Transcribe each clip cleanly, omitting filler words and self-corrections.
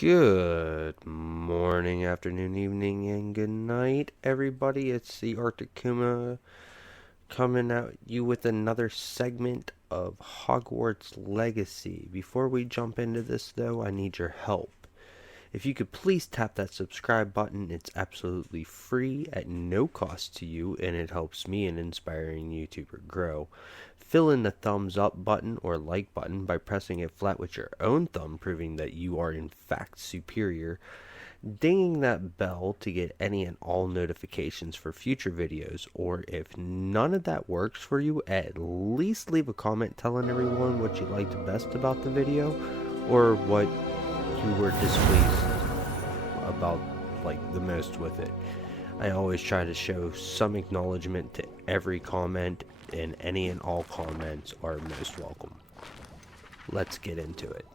Good morning, afternoon, evening, and good night, everybody. It's the Arctic Kuma coming at you with another segment of Hogwarts Legacy. Before we jump into this, though, I need your help. If you could please tap that subscribe button, it's absolutely free at no cost to you, and it helps me in inspiring YouTuber grow. Fill in the thumbs up button or like button by pressing it flat with your own thumb, proving that you are in fact superior. Dinging that bell to get any and all notifications for future videos, or if none of that works for you, at least leave a comment telling everyone what you liked best about the video, or what you were displeased about the most with it. I always try to show some acknowledgement to every comment, and any and all comments are most welcome. Let's get into it.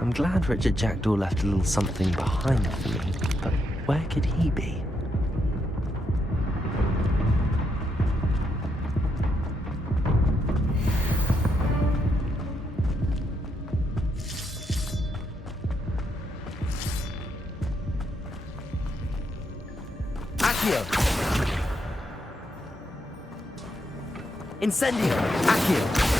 I'm glad Richard Jackdaw left a little something behind for me, but where could he be? Incendio! Accio!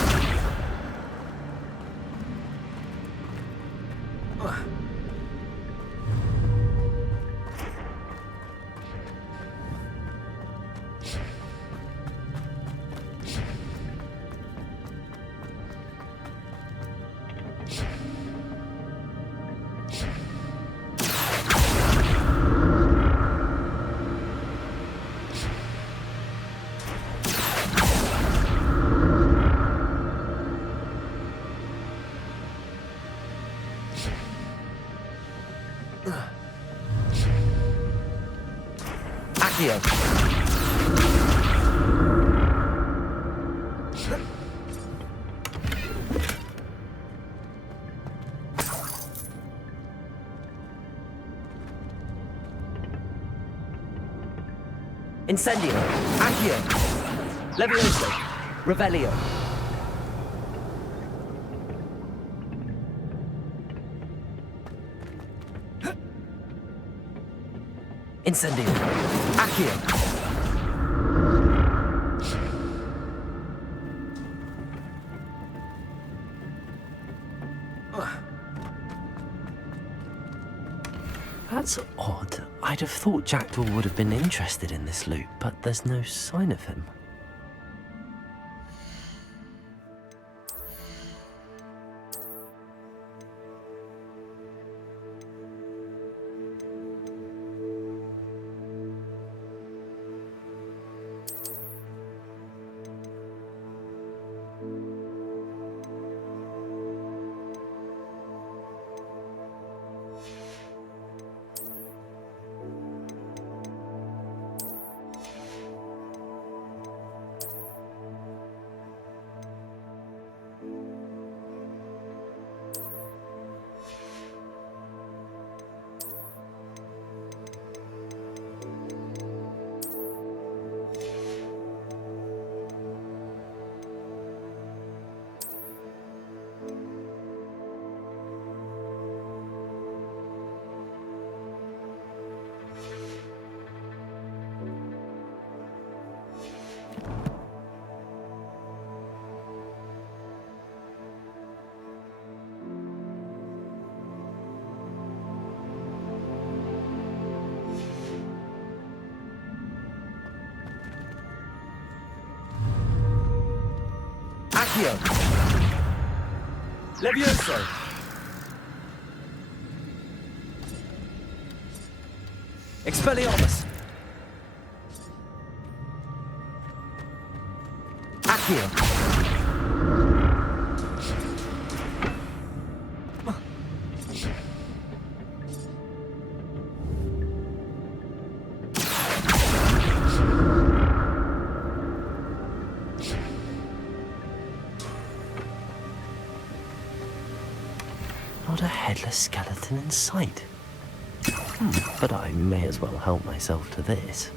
Accio! Incendio! Accio! Levioso! Revelio! Incendio. Accio. That's odd. I'd have thought Jackdaw would have been interested in this loot, but there's no sign of him. Accio. Levioso. Expelliarmus. Accio. Not a headless skeleton in sight. But I may as well help myself to this.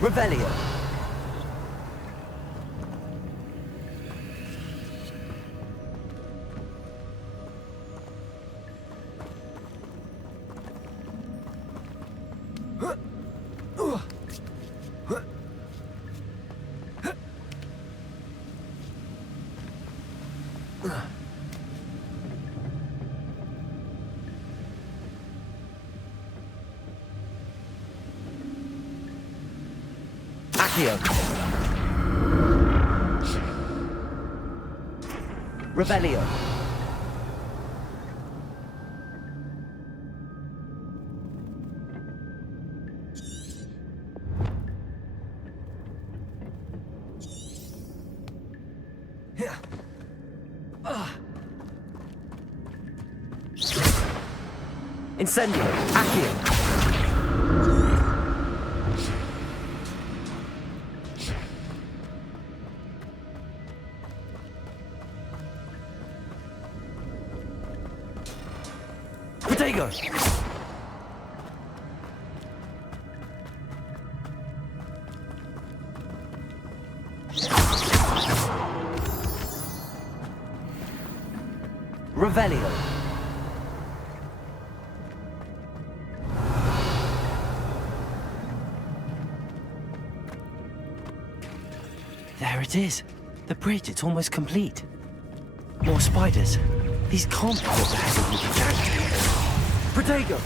Revelio. Accio. Revelio. Incendio. Accio. Protego. Revelio. There it is. The bridge, it's almost complete. More spiders. These can't be what the heck with the Jack. Protego.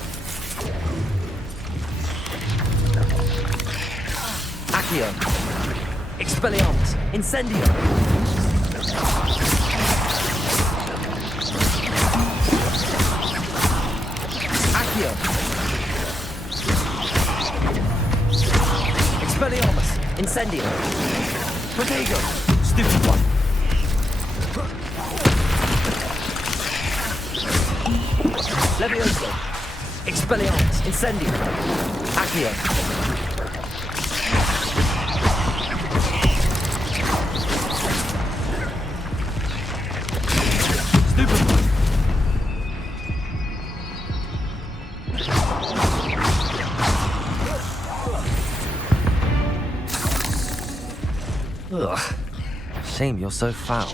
Accio. Expelliarmus. Incendio. Accio. Expelliarmus. Incendio. Protego. Stupid one. Levioso. Expelliarmus. Incendio. Accio. Ugh. Shame you're so foul.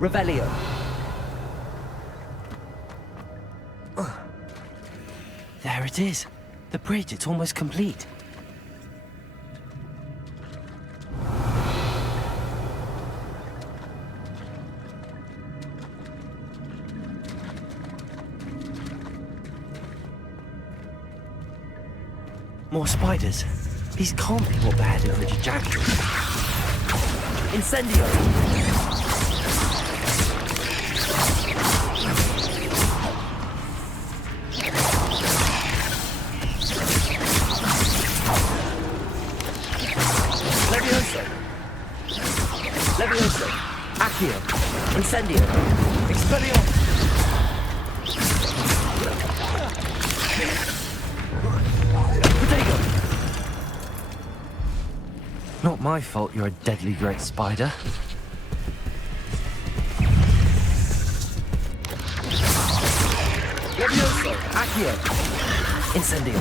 Revelio. There it is. The bridge, it's almost complete. More spiders. These can't be what beheaded Richard Jackdaw. Incendio. Levioso. Accio. Incendio. Expelliarmus. Protego. Not my fault you're a deadly great spider. Levioso. Accio. Incendio.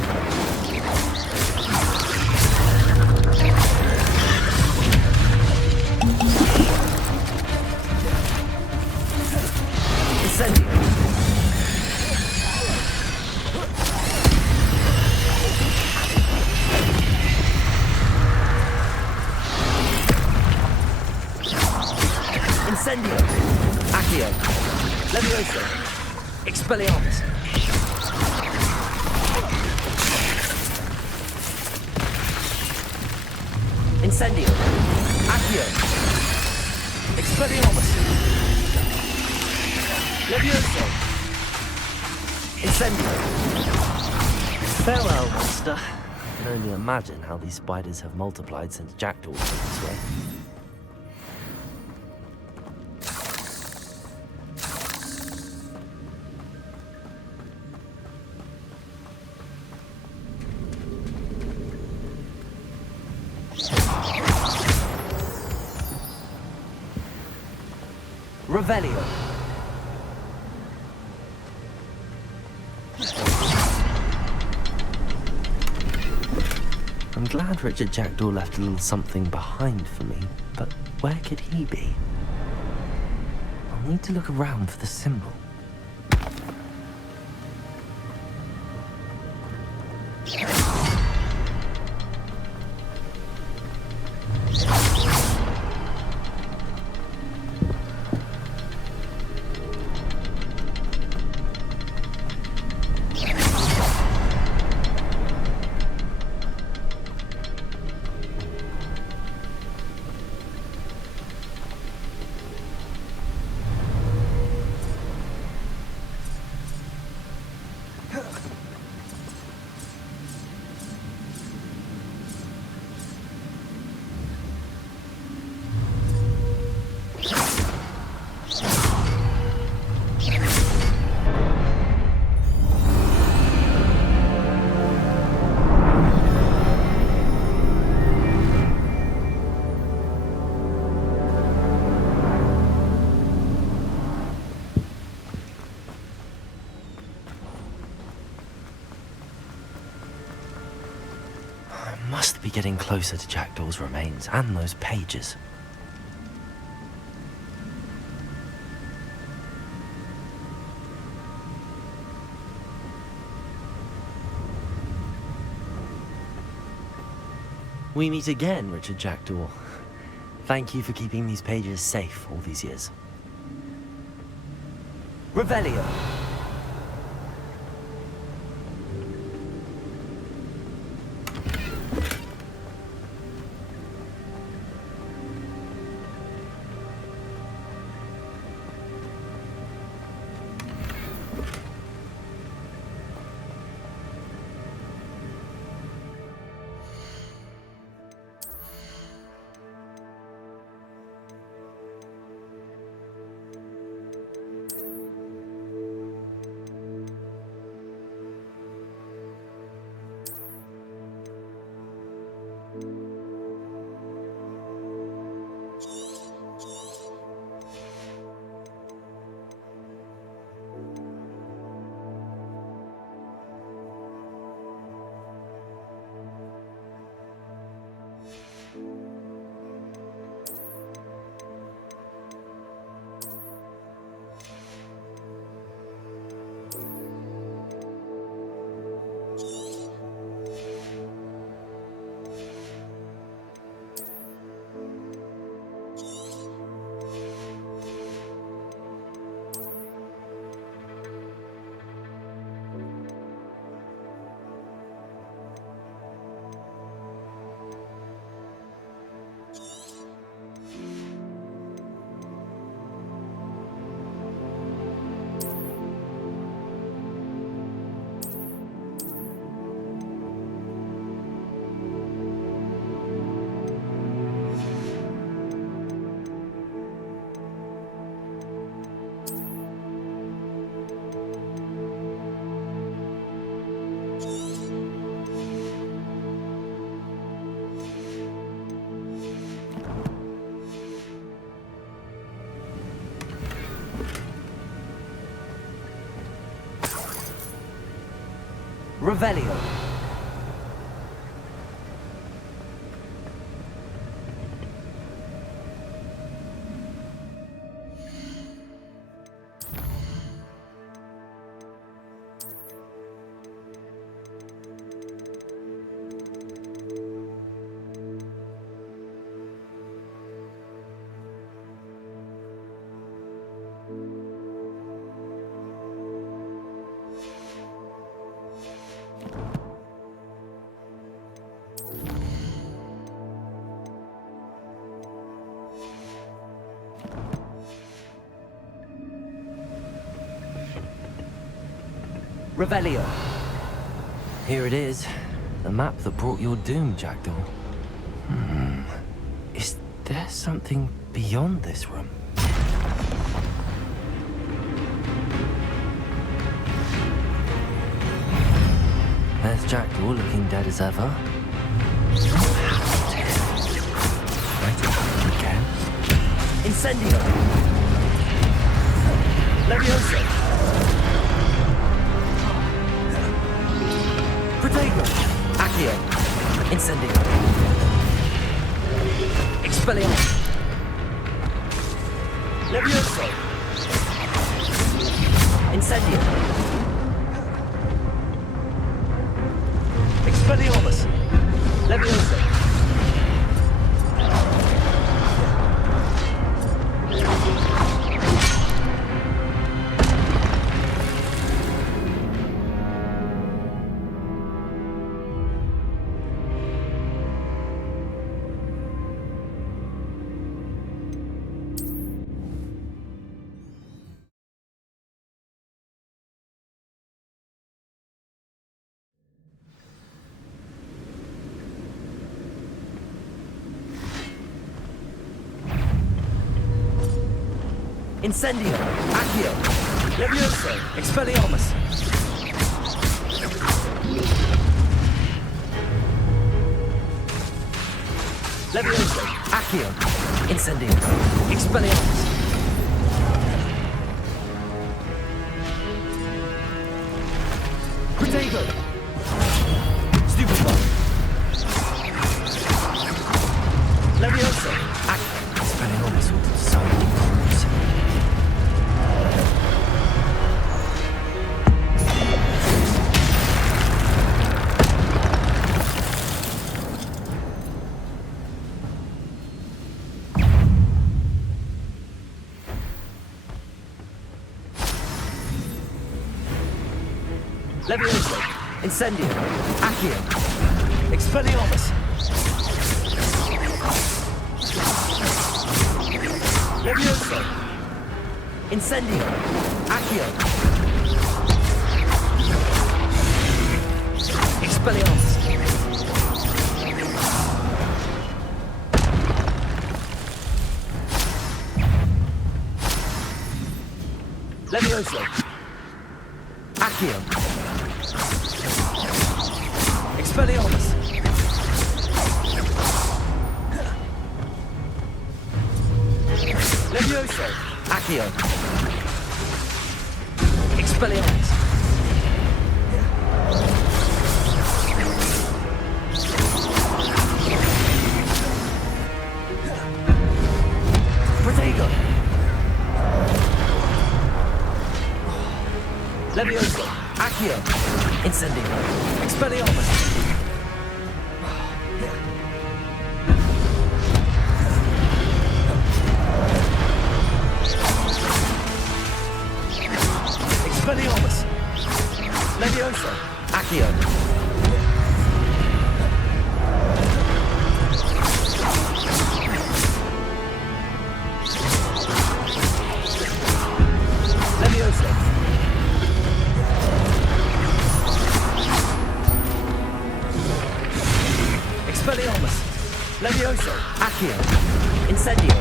Incendio. Incendio. Accio. Levioso. Expelliarmus. Incendio. Accio. Expelliarmus. Levioso. Incendio. Farewell, monster. I can only imagine how these spiders have multiplied since Jackdaw came this way. Revelio. I'm glad Richard Jackdaw left a little something behind for me, but where could he be? I'll need to look around for the symbol. Must be getting closer to Jackdaw's remains and those pages. We meet again, Richard Jackdaw. Thank you for keeping these pages safe all these years. Revelio. Revelio. Revelio. Here it is. The map that brought your doom, Jackdaw. Is there something beyond this room? There's Jackdaw looking dead as ever. Right again. Incendio. Levioso. Protego. Accio. Incendio. Expelliarmus. Levioso. Incendio. Expelliarmus. Levioso. Incendio. Accio. Levioso. Expelliarmus. Levioso. Accio. Incendio. Expelliarmus. Protego. Stupefy. Levioso. Accio. Expelliarmus with so many corners. Levioso. Incendio. Accio. Expelliarmus. Levioso. Incendio. Accio. Expelliarmus. Levioso. Accio. Expelliarmus. Levioso. Accio. Expelliarmus. Protego. Levioso. Accio. Incendio. Expelliarmus. Expelliarmus. Levioso. Accio. Levioso. Expelliarmus. Levioso. Accio. Incendio.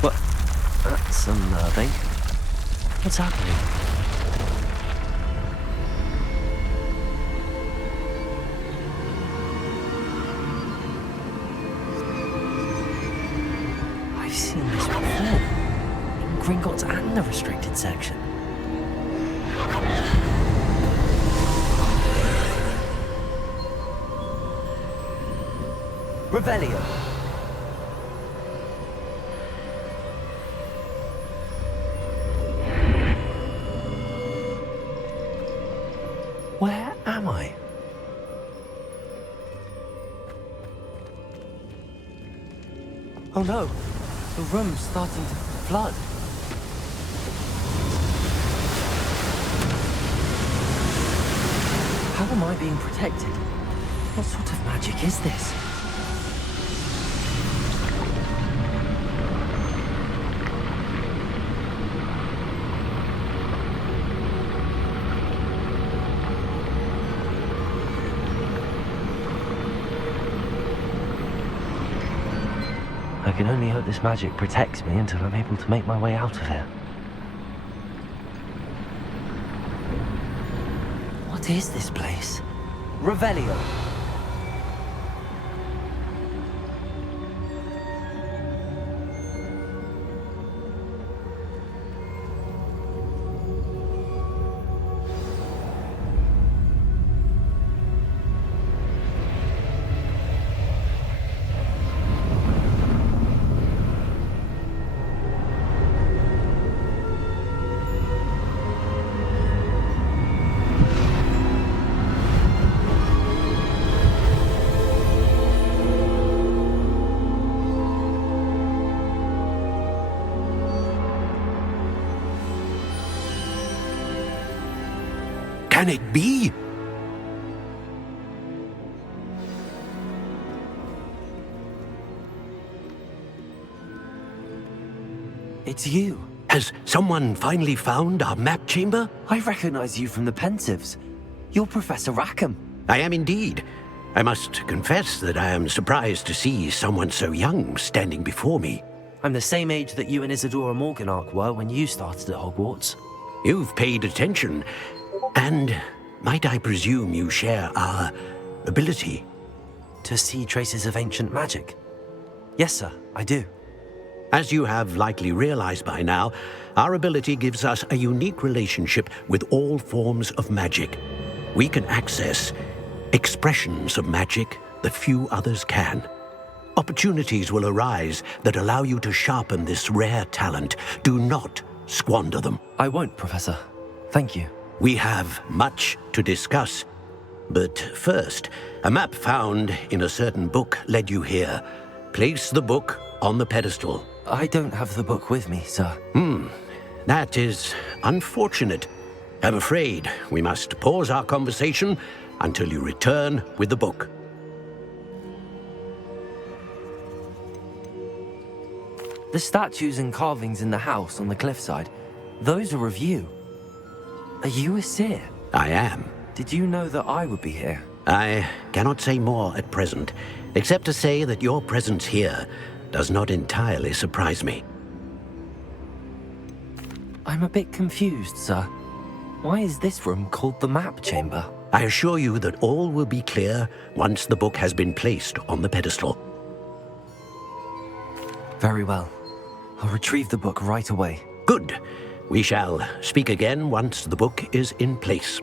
What? That's unnerving. What's happening? I've seen this before. In Gringotts and the restricted section. Revelio. Where am I? Oh no, the room's starting to flood. How am I being protected? What sort of magic is this? I can only hope this magic protects me until I'm able to make my way out of here. What is this place? Revelio. Can it be? It's you. Has someone finally found our map chamber? I recognize you from the Pensives. You're Professor Rackham. I am indeed. I must confess that I am surprised to see someone so young standing before me. I'm the same age that you and Isadora Morganach were when you started at Hogwarts. You've paid attention, and might I presume you share our ability? To see traces of ancient magic? Yes, sir, I do. As you have likely realized by now, our ability gives us a unique relationship with all forms of magic. We can access expressions of magic that few others can. Opportunities will arise that allow you to sharpen this rare talent. Do not squander them. I won't, Professor. Thank you. We have much to discuss. But first, a map found in a certain book led you here. place the book on the pedestal. I don't have the book with me, sir. That is unfortunate. I'm afraid we must pause our conversation until you return with the book. The statues and carvings in the house on the cliffside, those are of you. Are you a seer? I am. Did you know that I would be here? I cannot say more at present, except to say that your presence here does not entirely surprise me. I'm a bit confused, sir. Why is this room called the map chamber? I assure you that all will be clear once the book has been placed on the pedestal. Very well. I'll retrieve the book right away. Good. We shall speak again once the book is in place.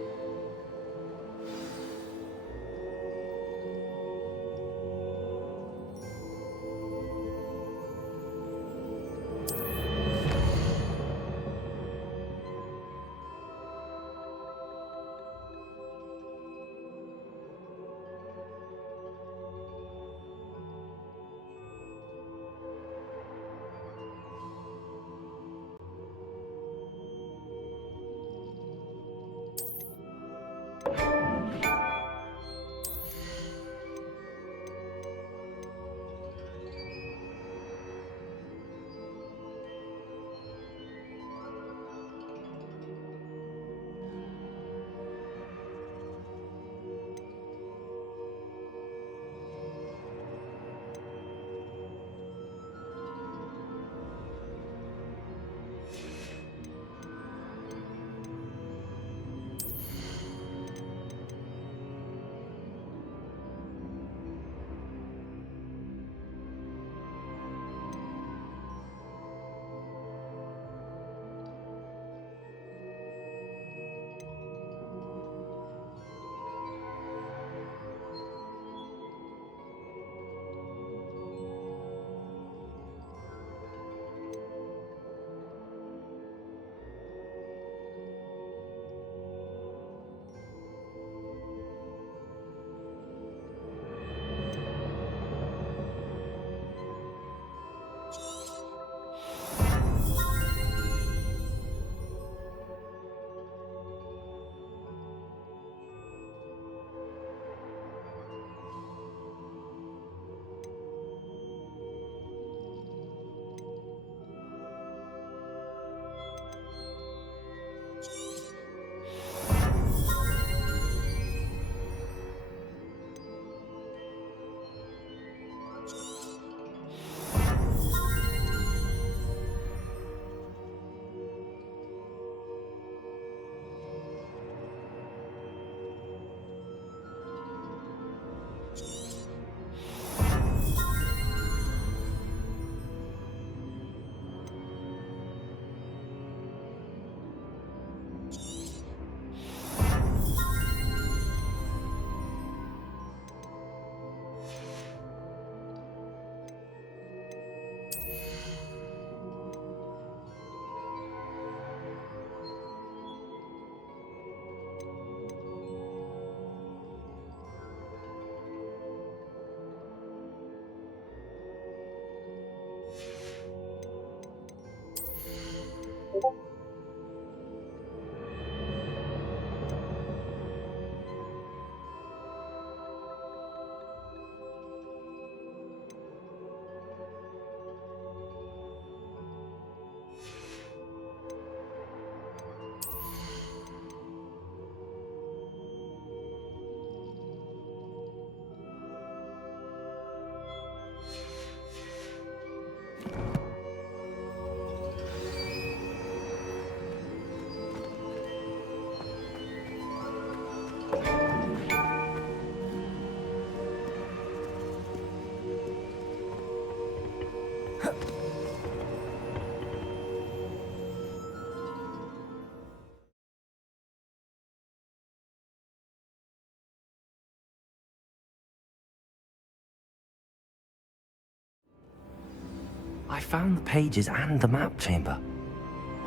I found the pages and the map chamber.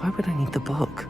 Why would I need the book?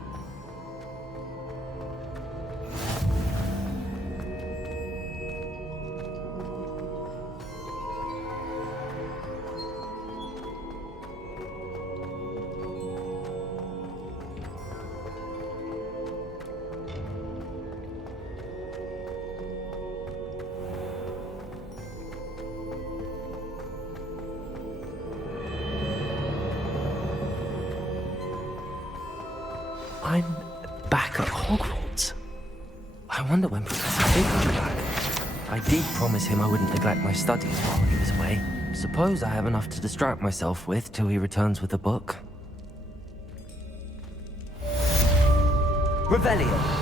back at Hogwarts. I wonder when Professor Fig will be back. I did promise him I wouldn't neglect my studies while he was away. Suppose I have enough to distract myself with till he returns with a book. Revelio.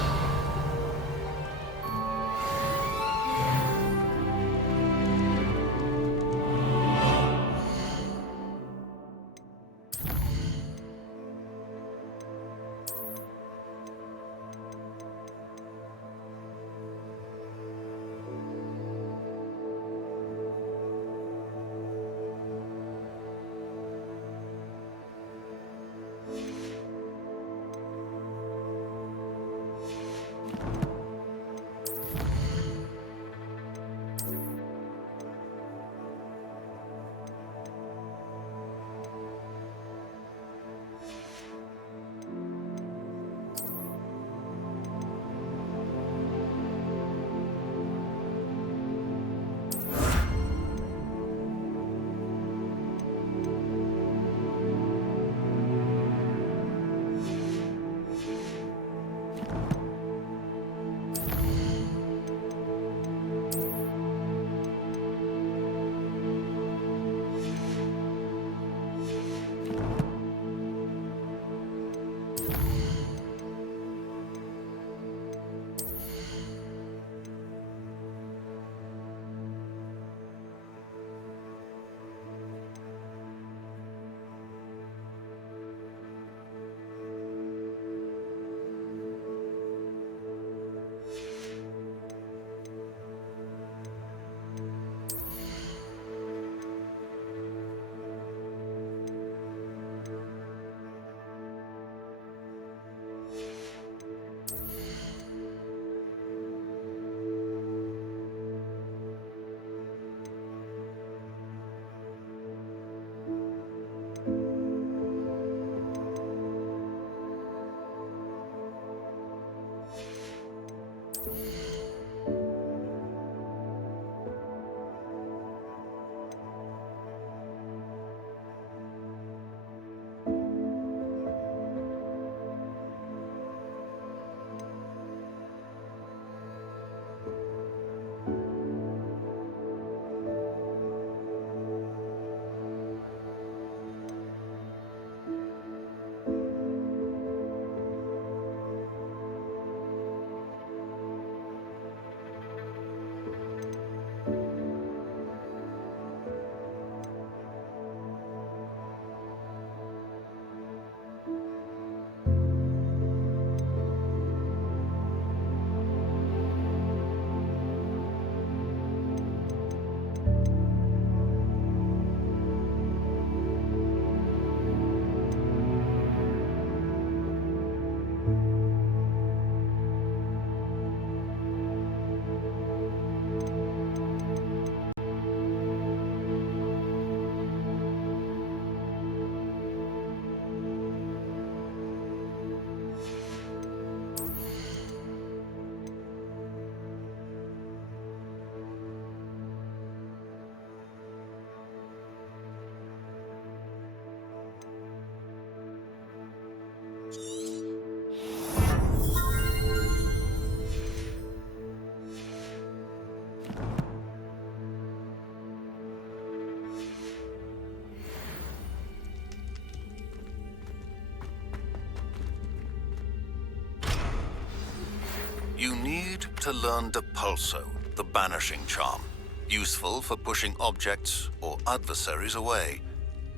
You need to learn Depulso, the banishing charm. Useful for pushing objects or adversaries away.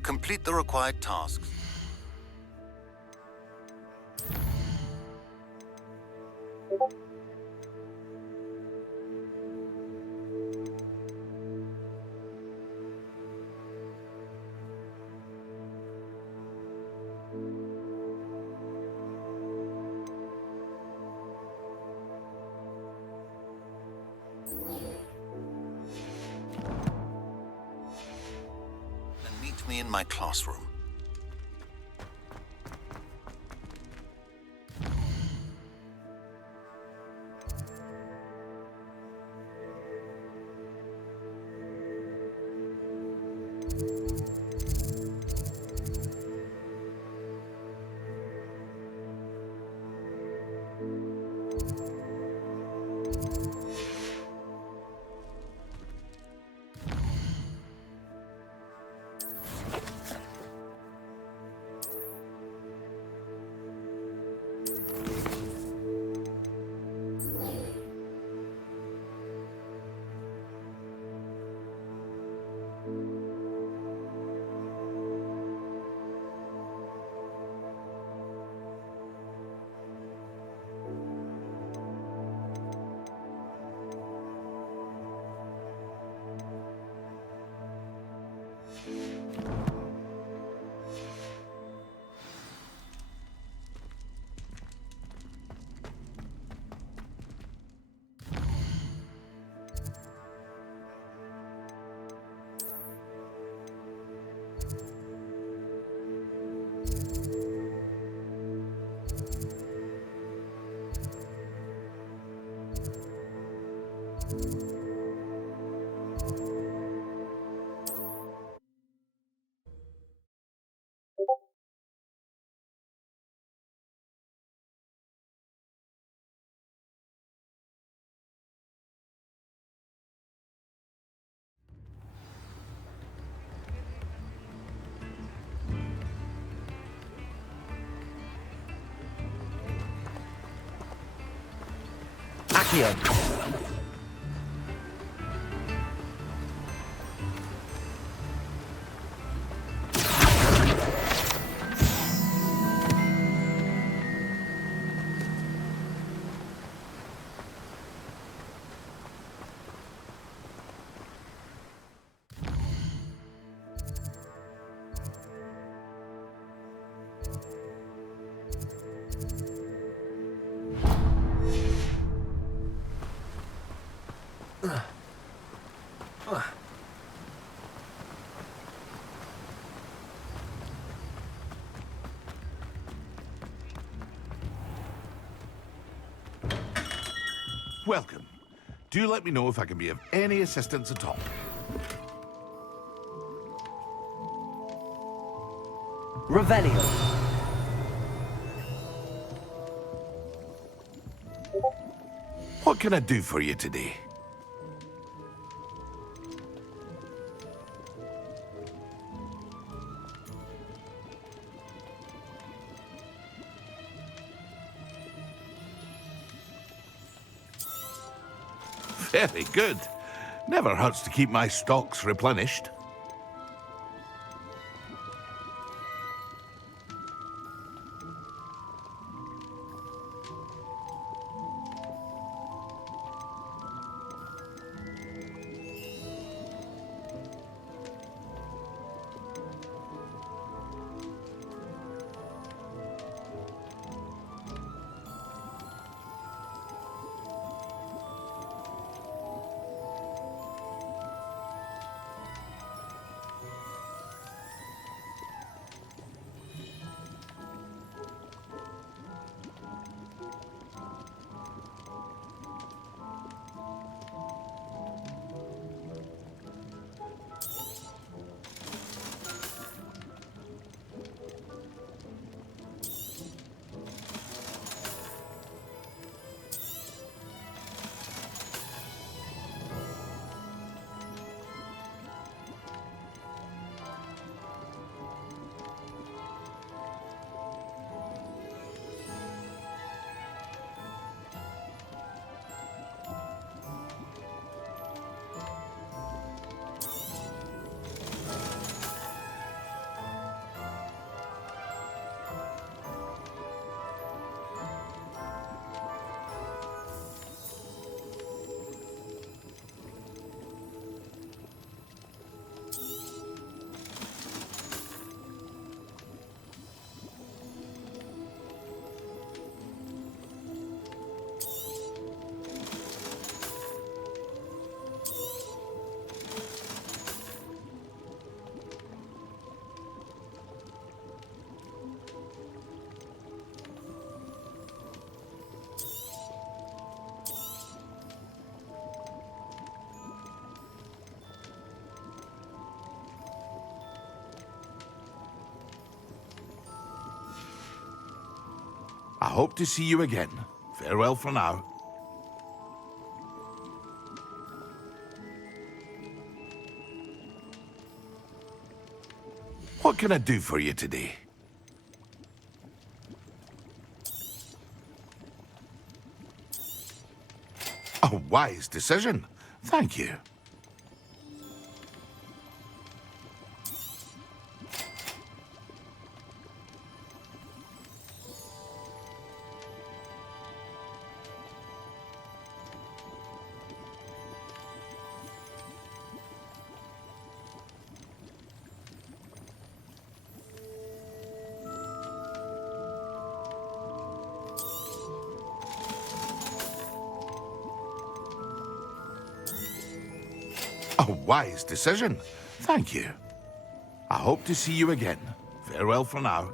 Complete the required tasks. And meet me in my classroom. Accio. Welcome. Do let me know if I can be of any assistance at all. Revelio. What can I do for you today? Very good. Never hurts to keep my stocks replenished. I hope to see you again. Farewell for now. What can I do for you today? A wise decision. Thank you. A wise decision. Thank you. I hope to see you again. Farewell for now.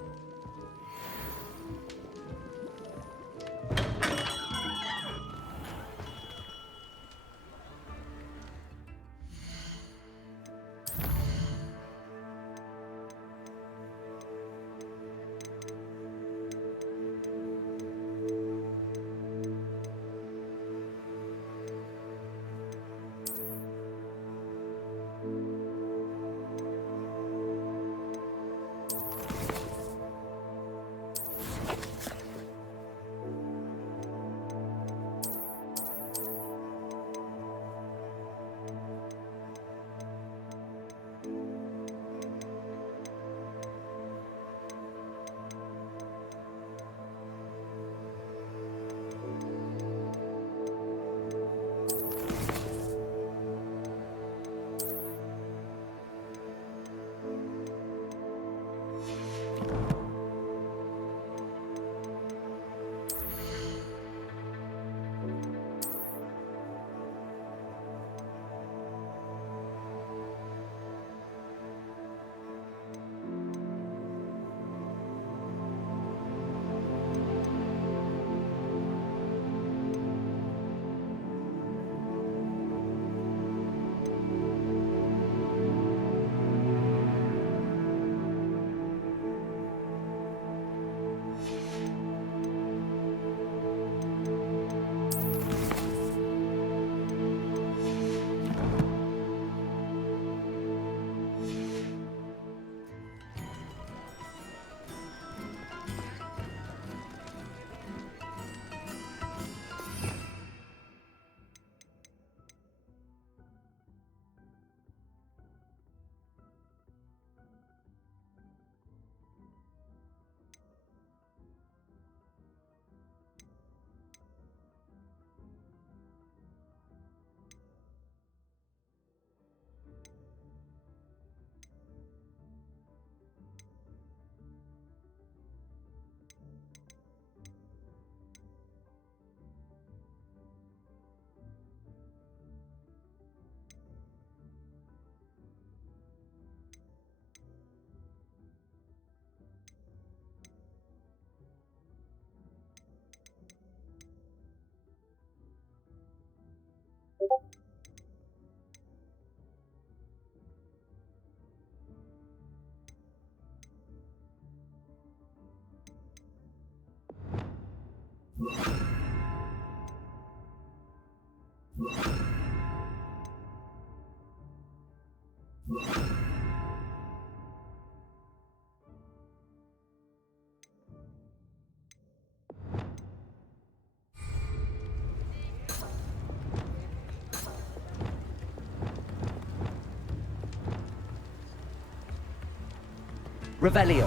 Revelio.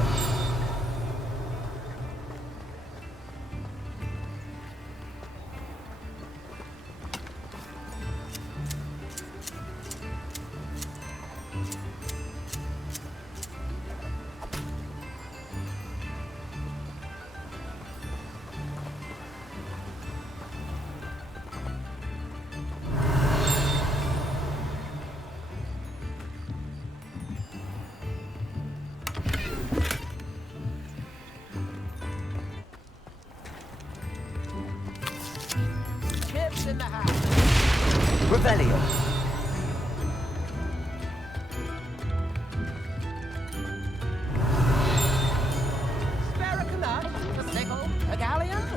In the house. Revelio. Spare a canoe, a sickle, a galleon.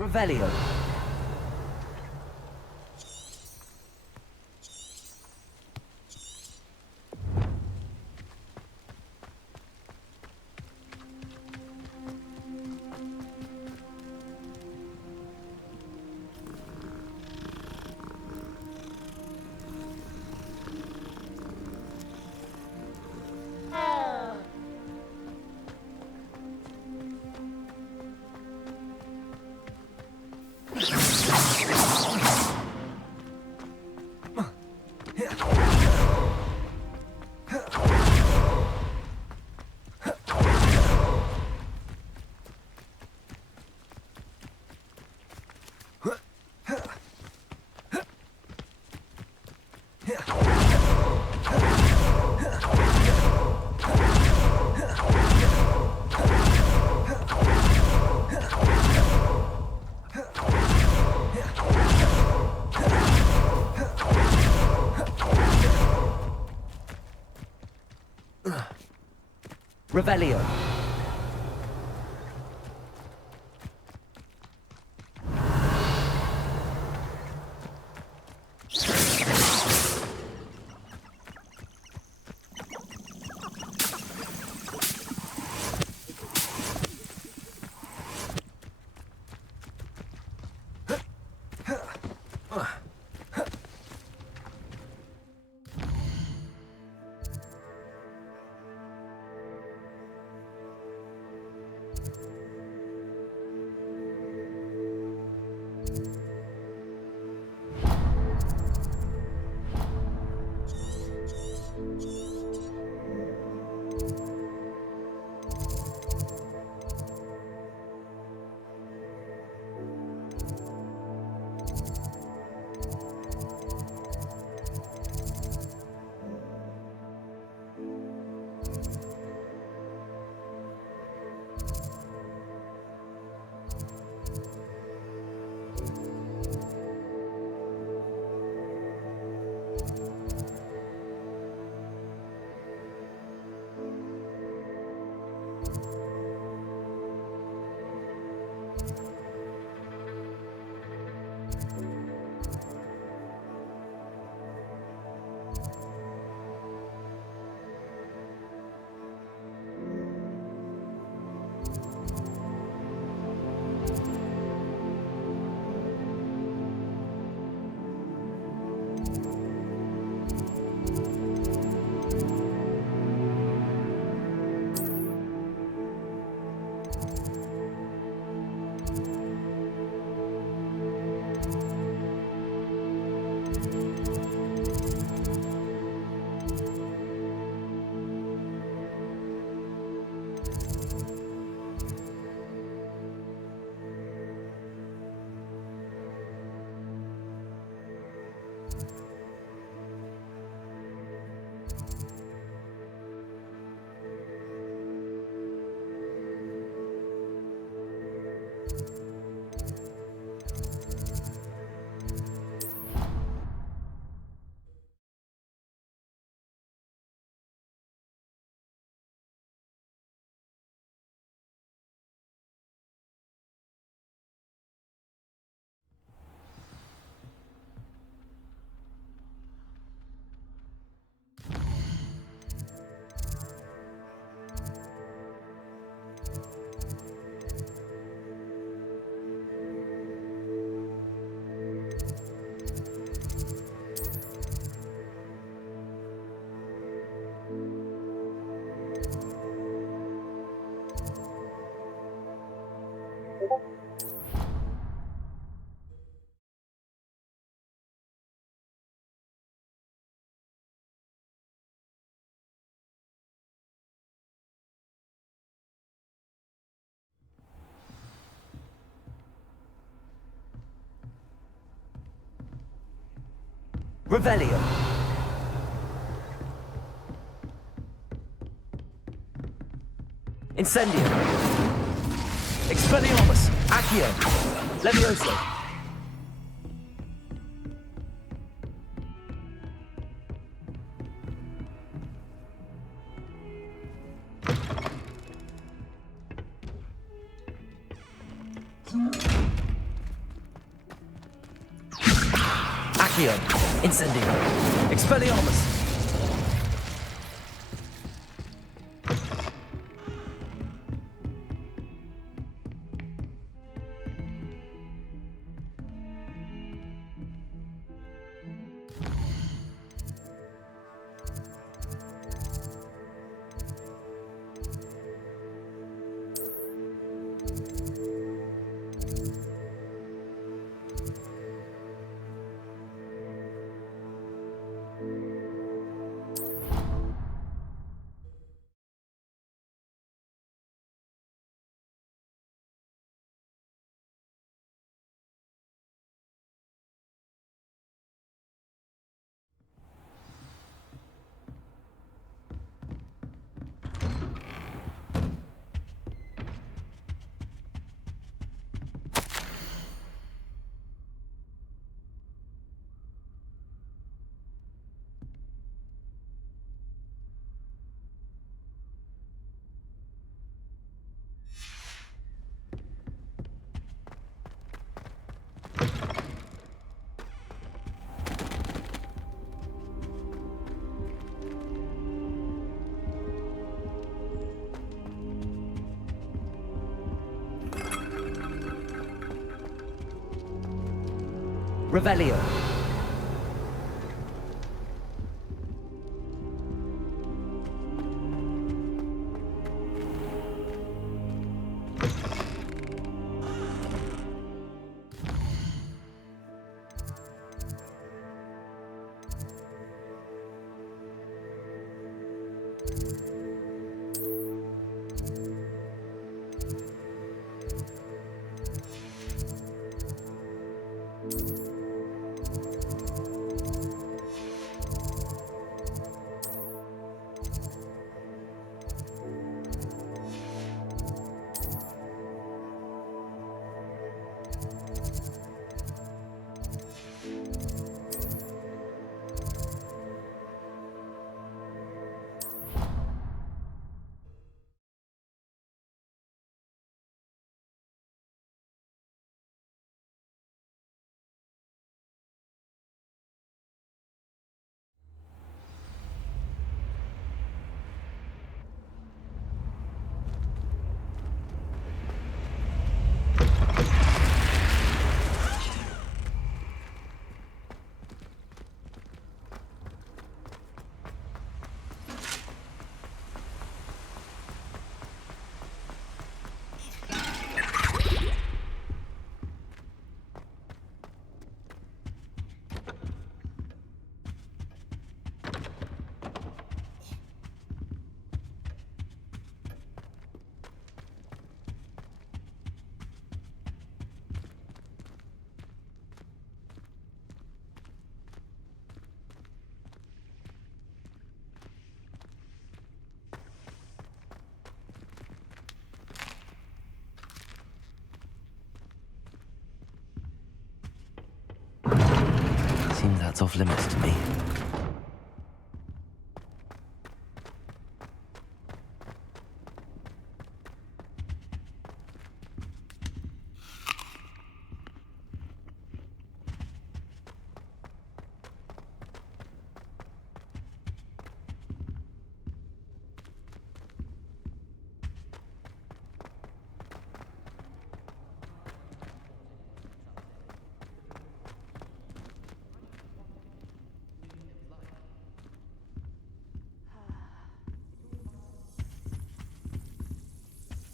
Revelio. Revelio. Revelio. Incendio. Expelliarmus. Accio. Levioso. Accio. Incendio. Expelliarmus. Revelio. Seems that's off limits to me.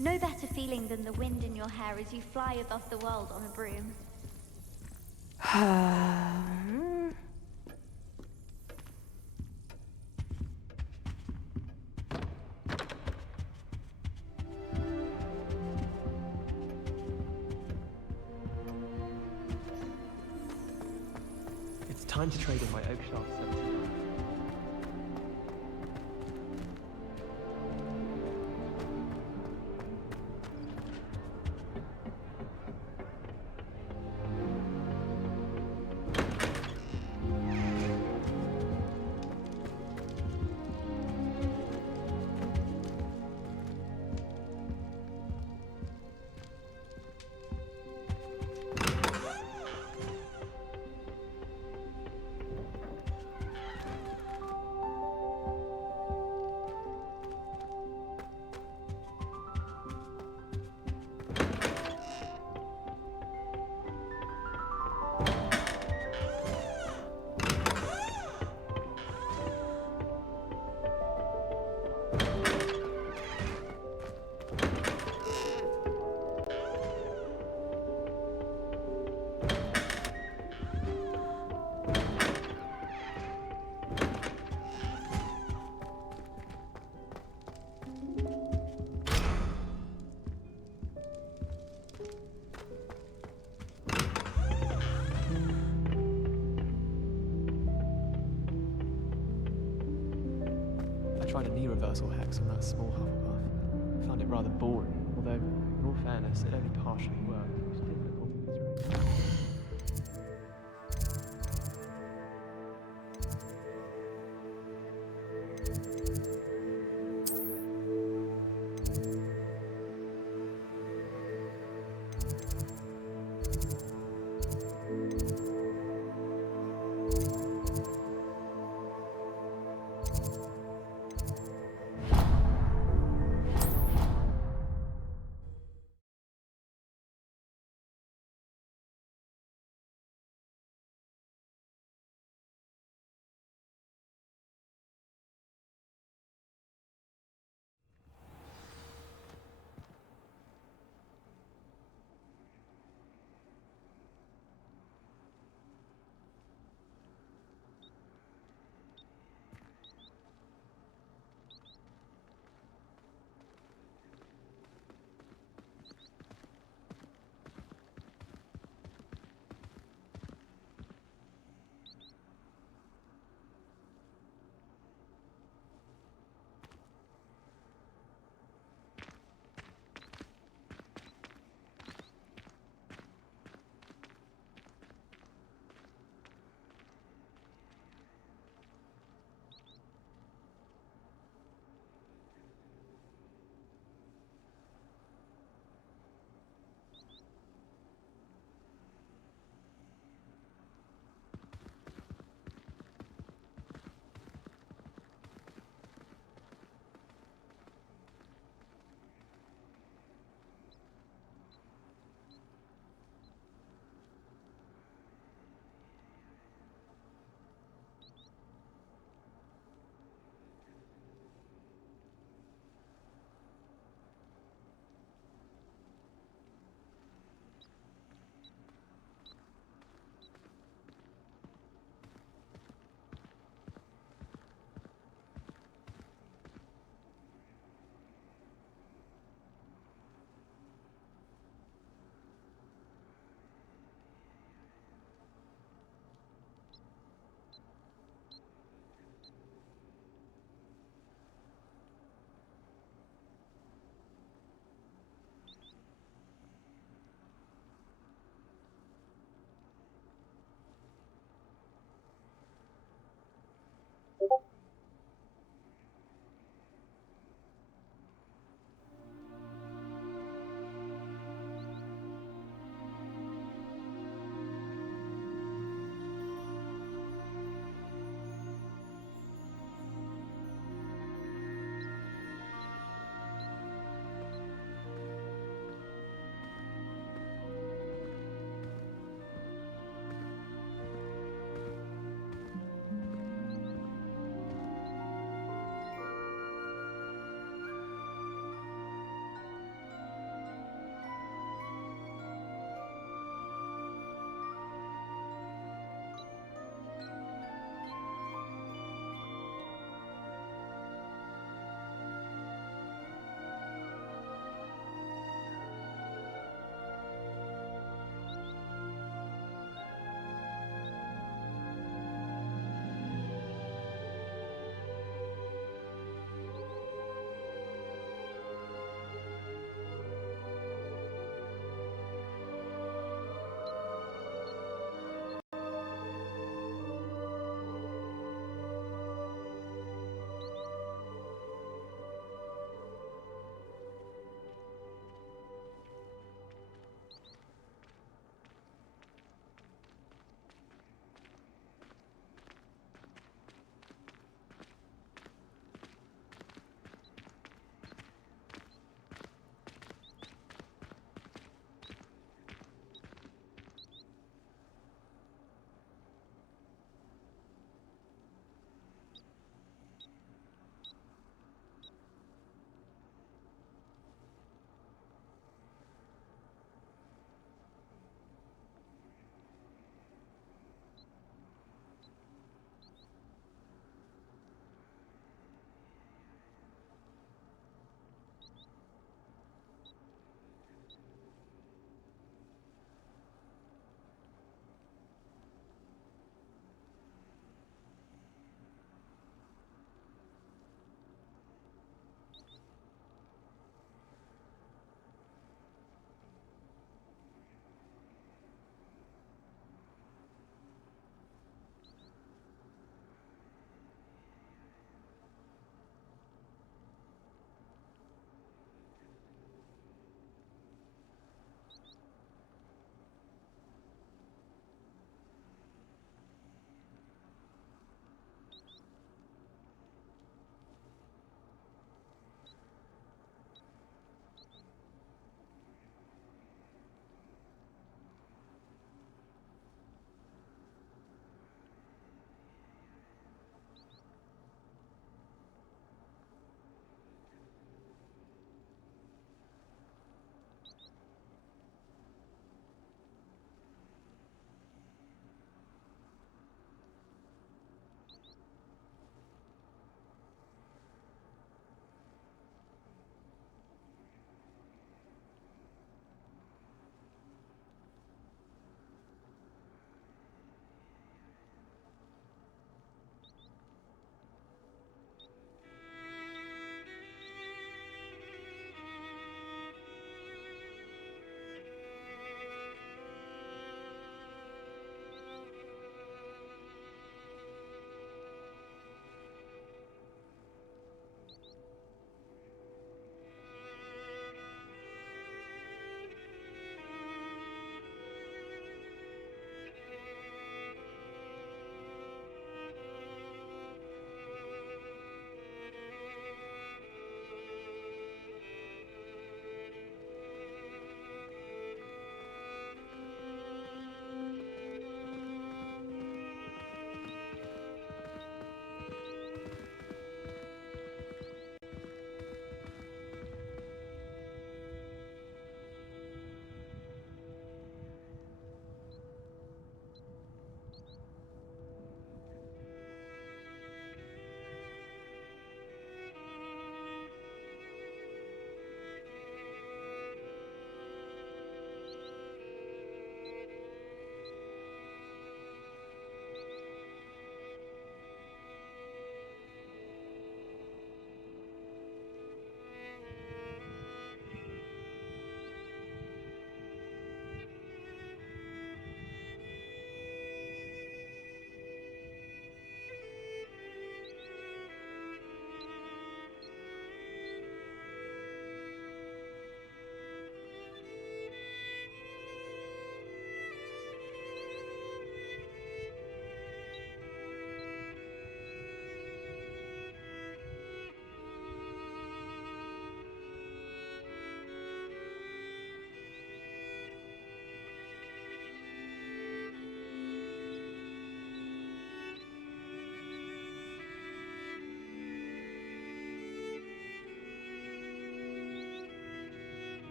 No better feeling than the wind in your hair as you fly above the world on a broom. time to trade in my oak shaft 79. I tried a knee reversal hex on that small Hufflepuff. Found it rather boring, although, in all fairness, it only partially worked, which did look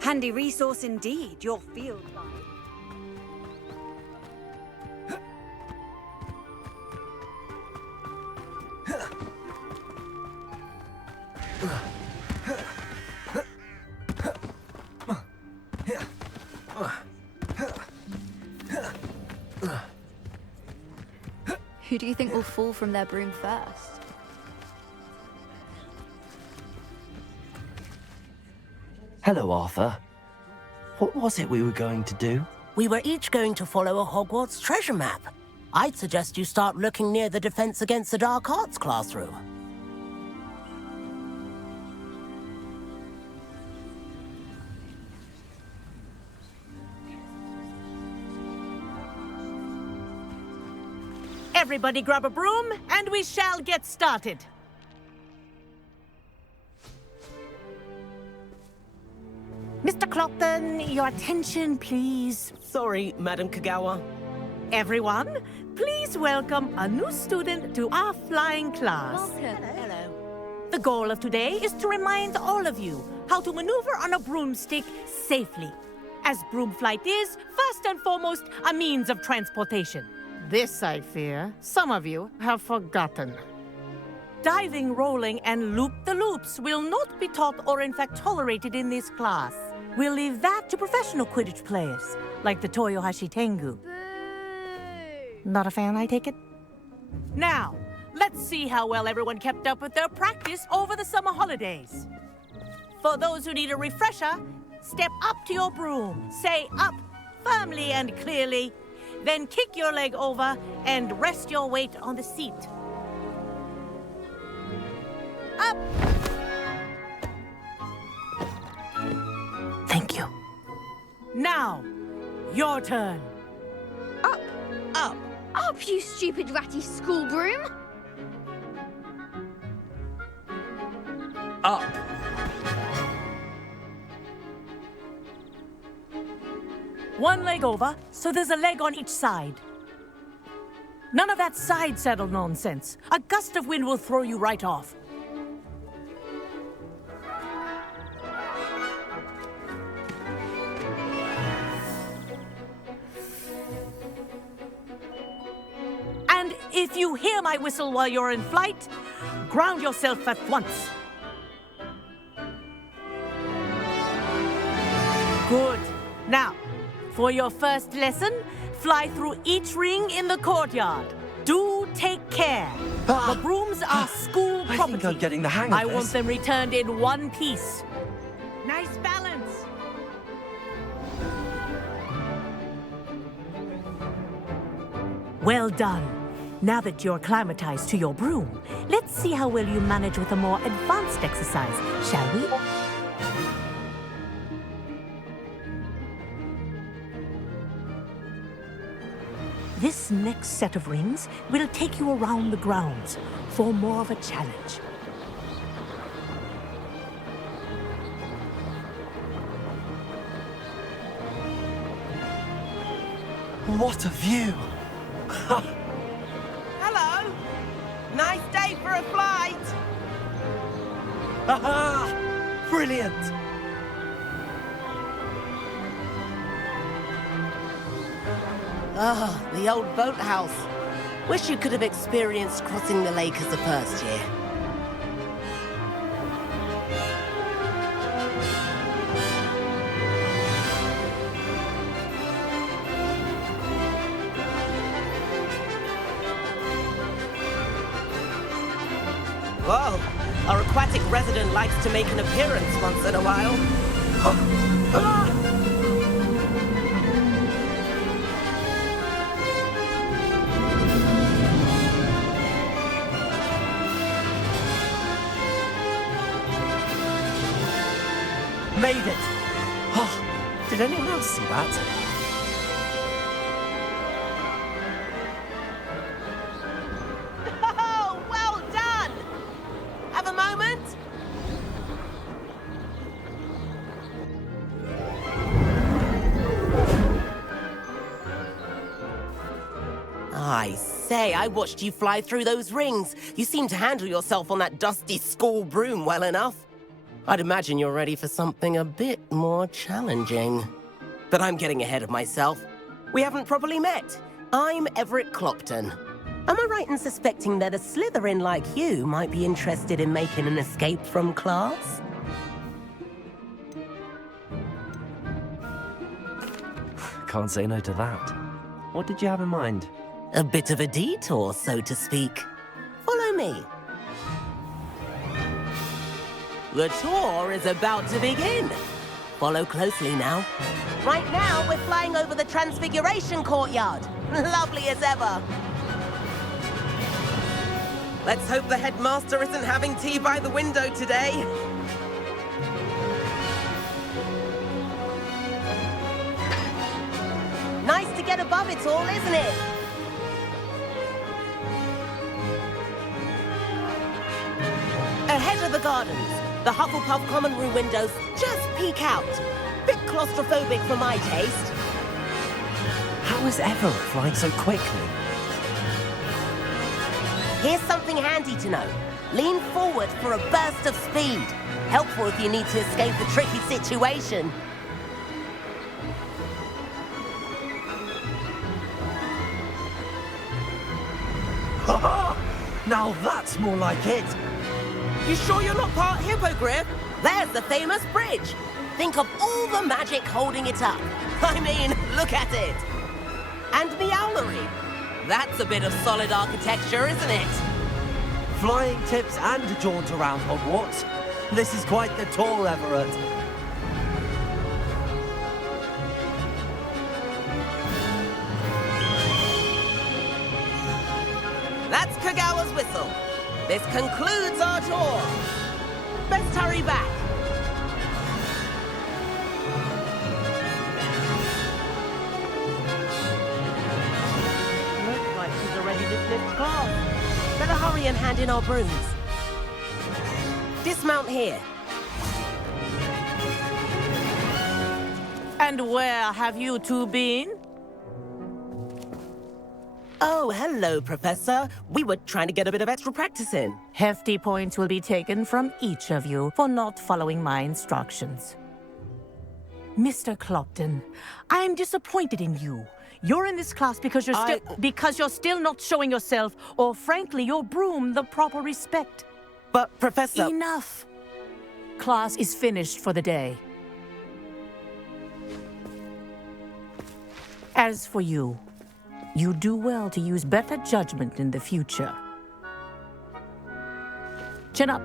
Handy resource indeed, your field life. Who do you think will fall from their broom first? Hello, Arthur. What was it we were going to do? We were each going to follow a Hogwarts treasure map. I'd suggest you start looking near the Defense Against the Dark Arts classroom. Everybody grab a broom, and we shall get started. Mr. Clopton, your attention, please. Sorry, Madam Kagawa. Everyone, please welcome a new student to our flying class. Welcome. Hello. The goal of today is to remind all of you how to maneuver on a broomstick safely, as broom flight is, first and foremost, a means of transportation. This, I fear, some of you have forgotten. Diving, rolling, and loop-the-loops will not be taught or in fact tolerated in this class. We'll leave that to professional Quidditch players, like the Toyohashi Tengu. Not a fan, I take it? Now, let's see how well everyone kept up with their practice over the summer holidays. For those who need a refresher, step up to your broom, say up firmly and clearly, then kick your leg over and rest your weight on the seat. Up! Thank you. Now, your turn. Up! Up! Up, you stupid ratty school broom! Up! One leg over, so there's a leg on each side. None of that side saddle nonsense. A gust of wind will throw you right off. And if you hear my whistle while you're in flight, ground yourself at once. Good. Now, for your first lesson, fly through each ring in the courtyard. Do take care. The brooms are school property. I think I'm getting the hang of I this. want them returned in one piece. Nice balance. Well done. Now that you're acclimatized to your broom, let's see how well you manage with a more advanced exercise, shall we? This next set of rings will take you around the grounds for more of a challenge. What a view! Hello! Nice day for a flight! Aha! Brilliant! Ah, the old boathouse. Wish you could have experienced crossing the lake as a first year. resident likes to make an appearance once in a while. Made it! Oh, did anyone else see that? Oh, well done! Have a moment? I say, I watched you fly through those rings. You seem to handle yourself on that dusty school broom well enough. I'd imagine you're ready for something a bit more challenging. But I'm getting ahead of myself. We haven't properly met. I'm Everett Clopton. Am I right in suspecting that a Slytherin like you might be interested in making an escape from class? Can't say no to that. What did you have in mind? A bit of a detour, so to speak. Follow me. The tour is about to begin. Follow closely now. Right now, we're flying over the Transfiguration Courtyard. Lovely as ever. Let's hope the headmaster isn't having tea by the window today. Nice to get above it all, isn't it? Ahead of the gardens, the Hufflepuff common room windows just peek out. Bit claustrophobic for my taste. How is Everett flying so quickly? Here's something handy to know. Lean forward for a burst of speed. Helpful if you need to escape a tricky situation. Now that's more like it. You sure you're not part hippogriff? There's the famous bridge. Think of all the magic holding it up. I mean, look at it. And the owlery. That's a bit of solid architecture, isn't it? Flying tips and a jaunt around Hogwarts. This is quite the tour, Everett. That's Kagawa's whistle. This concludes our tour. Best hurry back. Looks like she's already dismissed class. Better hurry and hand in our brooms. Dismount here. And where have you two been? Oh, hello, Professor. We were trying to get a bit of extra practice in. Hefty points will be taken from each of you for not following my instructions. Mr. Clopton, I am disappointed in you. You're in this class because you're still not showing yourself, or frankly, your broom the proper respect. But, Professor... Enough. Class is finished for the day. As for you, you do well to use better judgment in the future. Chin up.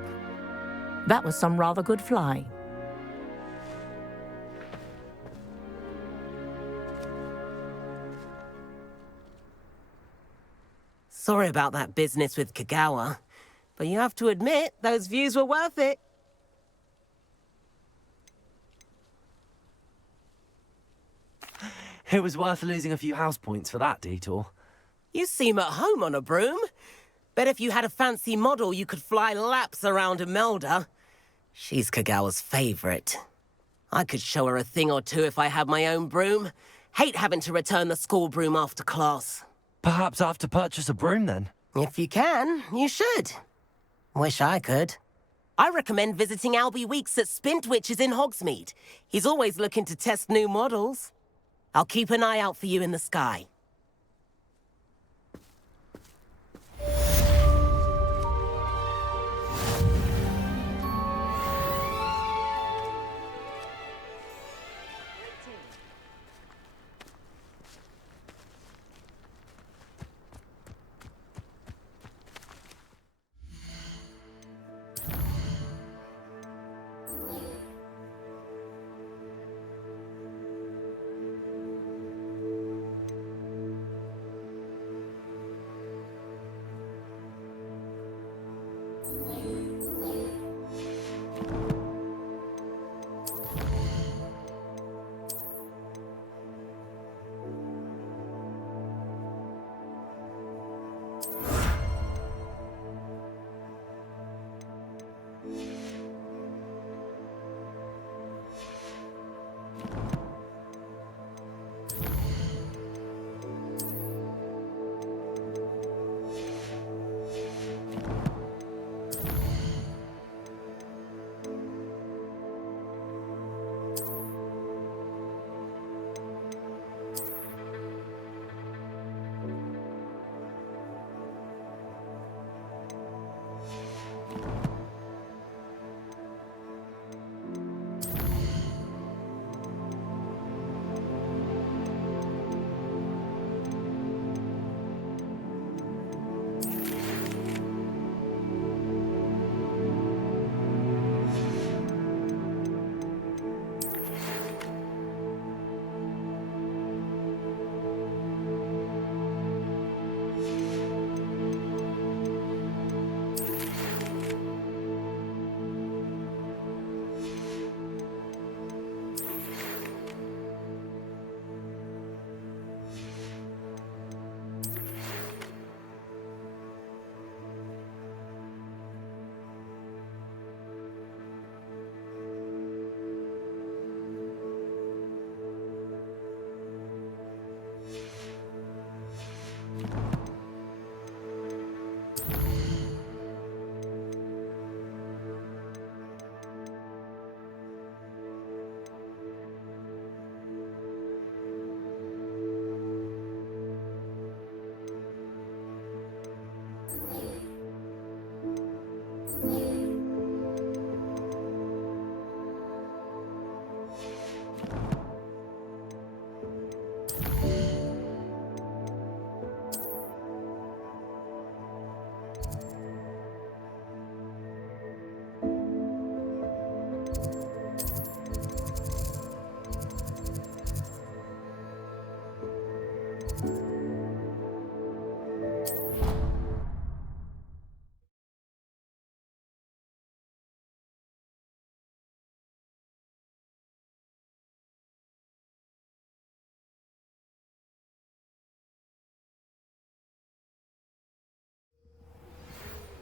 That was some rather good flying. Sorry about that business with Kagawa, but you have to admit, those views were worth it. It was worth losing a few house points for that detour. You seem at home on a broom. Bet if you had a fancy model, you could fly laps around Imelda. She's Kagawa's favorite. I could show her a thing or two if I had my own broom. Hate having to return the school broom after class. Perhaps I have to purchase a broom then? If you can, you should. Wish I could. I recommend visiting Albie Weeks at Spintwitches in Hogsmeade. He's always looking to test new models. I'll keep an eye out for you in the sky.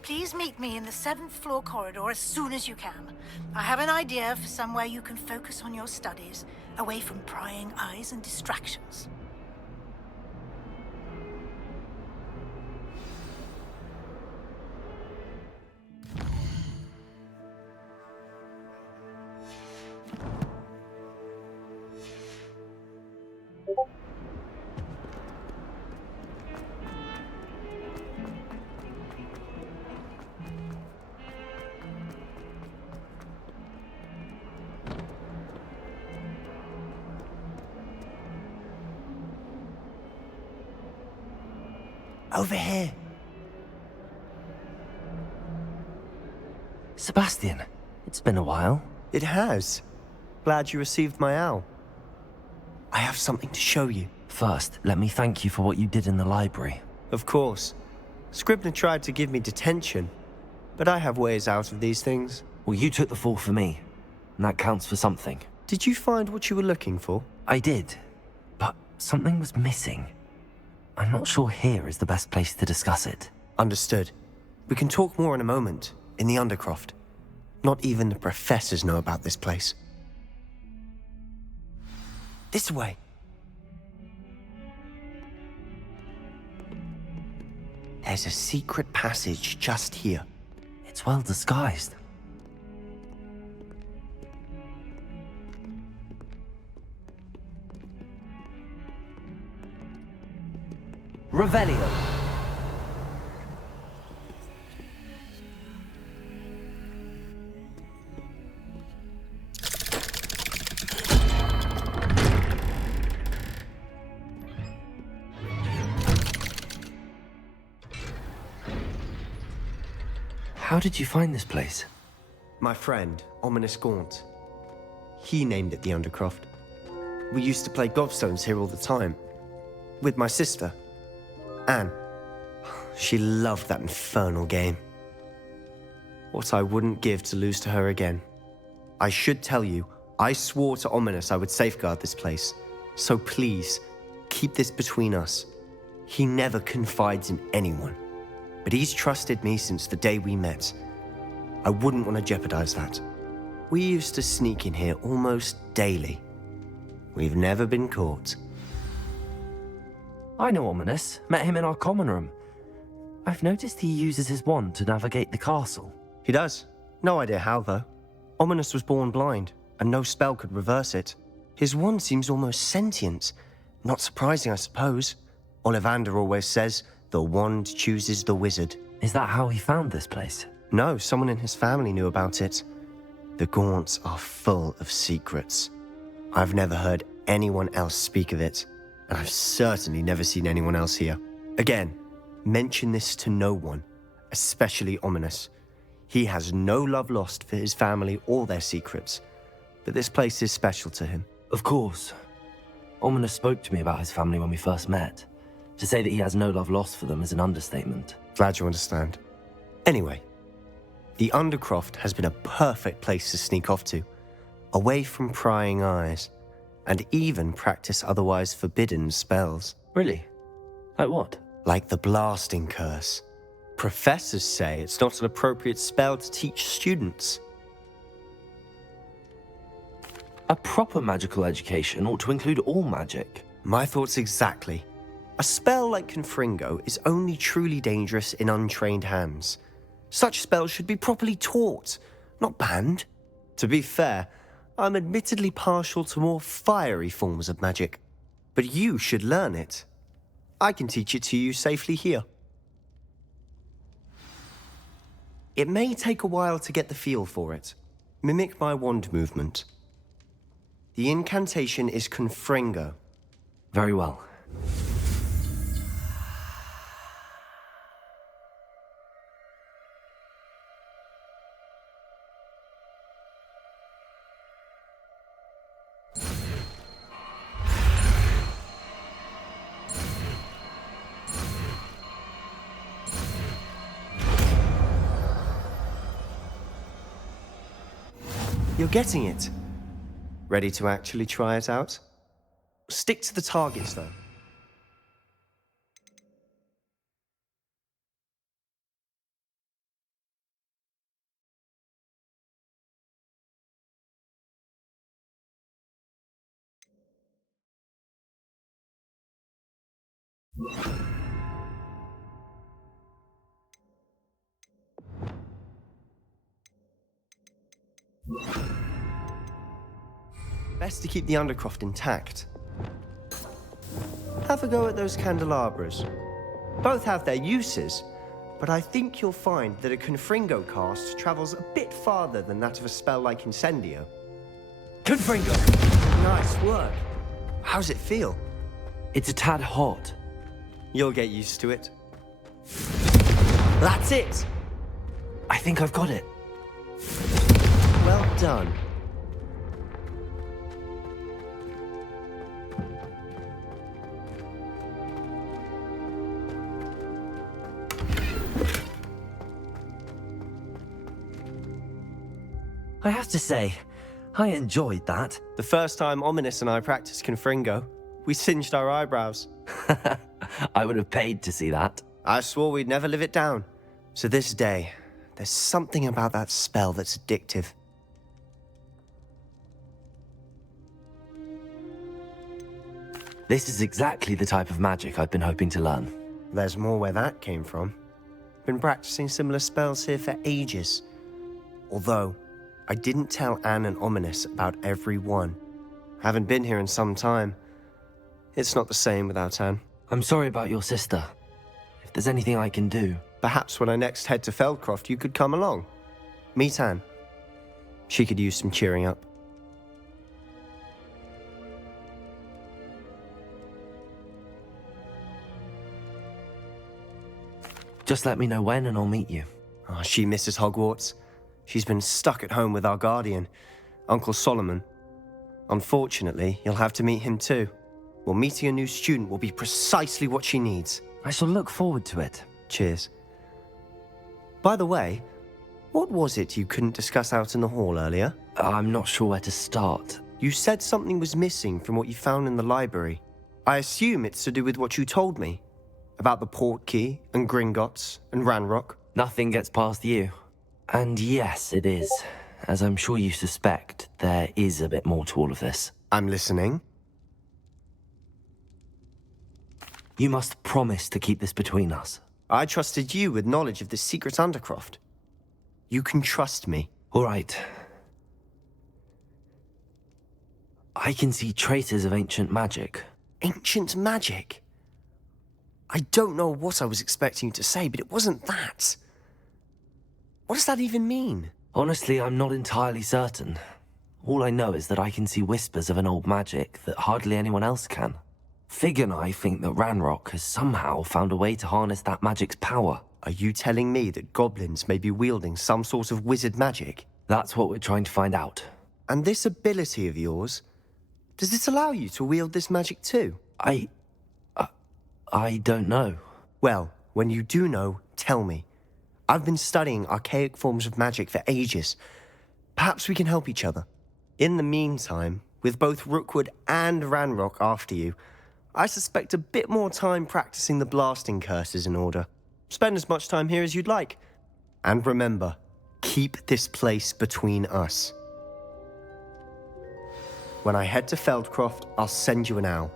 Please meet me in the 7th floor corridor as soon as you can. I have an idea for somewhere you can focus on your studies, away from prying eyes and distractions. Over here. Sebastian, it's been a while. It has. Glad you received my owl. I have something to show you. First, let me thank you for what you did in the library. Of course. Scribner tried to give me detention, but I have ways out of these things. Well, you took the fall for me, and that counts for something. Did you find what you were looking for? I did, but something was missing. I'm not sure here is the best place to discuss it. Understood. We can talk more in a moment, in the Undercroft. Not even the professors know about this place. This way. There's a secret passage just here. It's well disguised. Revelio. How did you find this place? My friend, Ominous Gaunt. He named it the Undercroft. We used to play gobstones here all the time. With my sister, Anne. She loved that infernal game. What I wouldn't give to lose to her again. I should tell you, I swore to Ominous I would safeguard this place. So please, keep this between us. He never confides in anyone. But he's trusted me since the day we met. I wouldn't want to jeopardize that. We used to sneak in here almost daily. We've never been caught. I know Ominous. Met him in our common room. I've noticed he uses his wand to navigate the castle. He does. No idea how, though. Ominous was born blind, and no spell could reverse it. His wand seems almost sentient. Not surprising, I suppose. Ollivander always says, the wand chooses the wizard. Is that how he found this place? No, someone in his family knew about it. The Gaunts are full of secrets. I've never heard anyone else speak of it, and I've certainly never seen anyone else here. Again, mention this to no one, especially Ominous. He has no love lost for his family or their secrets, but this place is special to him. Of course. Ominous spoke to me about his family when we first met. To say that he has no love lost for them is an understatement. Glad you understand. Anyway, the Undercroft has been a perfect place to sneak off to, away from prying eyes, and even practice otherwise forbidden spells. Really? Like what? Like the blasting curse. Professors say it's not an appropriate spell to teach students. A proper magical education ought to include all magic. My thoughts exactly. A spell like Confringo is only truly dangerous in untrained hands. Such spells should be properly taught, not banned. To be fair, I'm admittedly partial to more fiery forms of magic. But you should learn it. I can teach it to you safely here. It may take a while to get the feel for it. Mimic my wand movement. The incantation is Confringo. Very well. You're getting it. Ready to actually try it out? Stick to the targets, though. Best to keep the Undercroft intact. Have a go at those candelabras. Both have their uses, but I think you'll find that a Confringo cast travels a bit farther than that of a spell like Incendio. Confringo! Nice work. How's it feel? It's a tad hot. You'll get used to it. That's it! I think I've got it. Well done. I have to say, I enjoyed that. The first time Ominous and I practiced Confringo, we singed our eyebrows. I would have paid to see that. I swore we'd never live it down. So this day, there's something about that spell that's addictive. This is exactly the type of magic I've been hoping to learn. There's more where that came from. Been practicing similar spells here for ages. Although, I didn't tell Anne and Ominous about every one. Haven't been here in some time. It's not the same without Anne. I'm sorry about your sister. If there's anything I can do... Perhaps when I next head to Feldcroft, you could come along. Meet Anne. She could use some cheering up. Just let me know when and I'll meet you. Oh, she misses Hogwarts. She's been stuck at home with our guardian, Uncle Solomon. Unfortunately, you'll have to meet him too. Well, meeting a new student will be precisely what she needs. I shall look forward to it. Cheers. By the way, what was it you couldn't discuss out in the hall earlier? I'm not sure where to start. You said something was missing from what you found in the library. I assume it's to do with what you told me. About the Portkey, and Gringotts, and Ranrock. Nothing gets past you. And yes, it is. As I'm sure you suspect, there is a bit more to all of this. I'm listening. You must promise to keep this between us. I trusted you with knowledge of this secret Undercroft. You can trust me. All right. I can see traces of ancient magic. Ancient magic? I don't know what I was expecting you to say, but it wasn't that. What does that even mean? Honestly, I'm not entirely certain. All I know is that I can see whispers of an old magic that hardly anyone else can. Fig and I think that Ranrock has somehow found a way to harness that magic's power. Are you telling me that goblins may be wielding some sort of wizard magic? That's what we're trying to find out. And this ability of yours, does it allow you to wield this magic too? I don't know. Well, when you do know, tell me. I've been studying archaic forms of magic for ages. Perhaps we can help each other. In the meantime, with both Rookwood and Ranrock after you, I suspect a bit more time practicing the blasting curse is in order. Spend as much time here as you'd like. And remember, keep this place between us. When I head to Feldcroft, I'll send you an owl.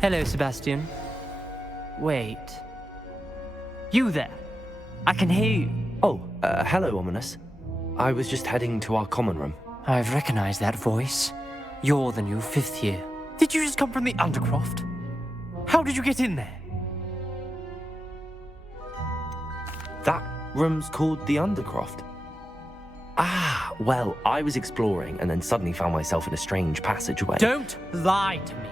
Hello, Sebastian. Wait. You there? I can hear you. Oh, hello, Ominous. I was just heading to our common room. I've recognized that voice. You're the new 5th year. Did you just come from the Undercroft? How did you get in there? That room's called the Undercroft. Ah, well, I was exploring and then suddenly found myself in a strange passageway. Don't lie to me.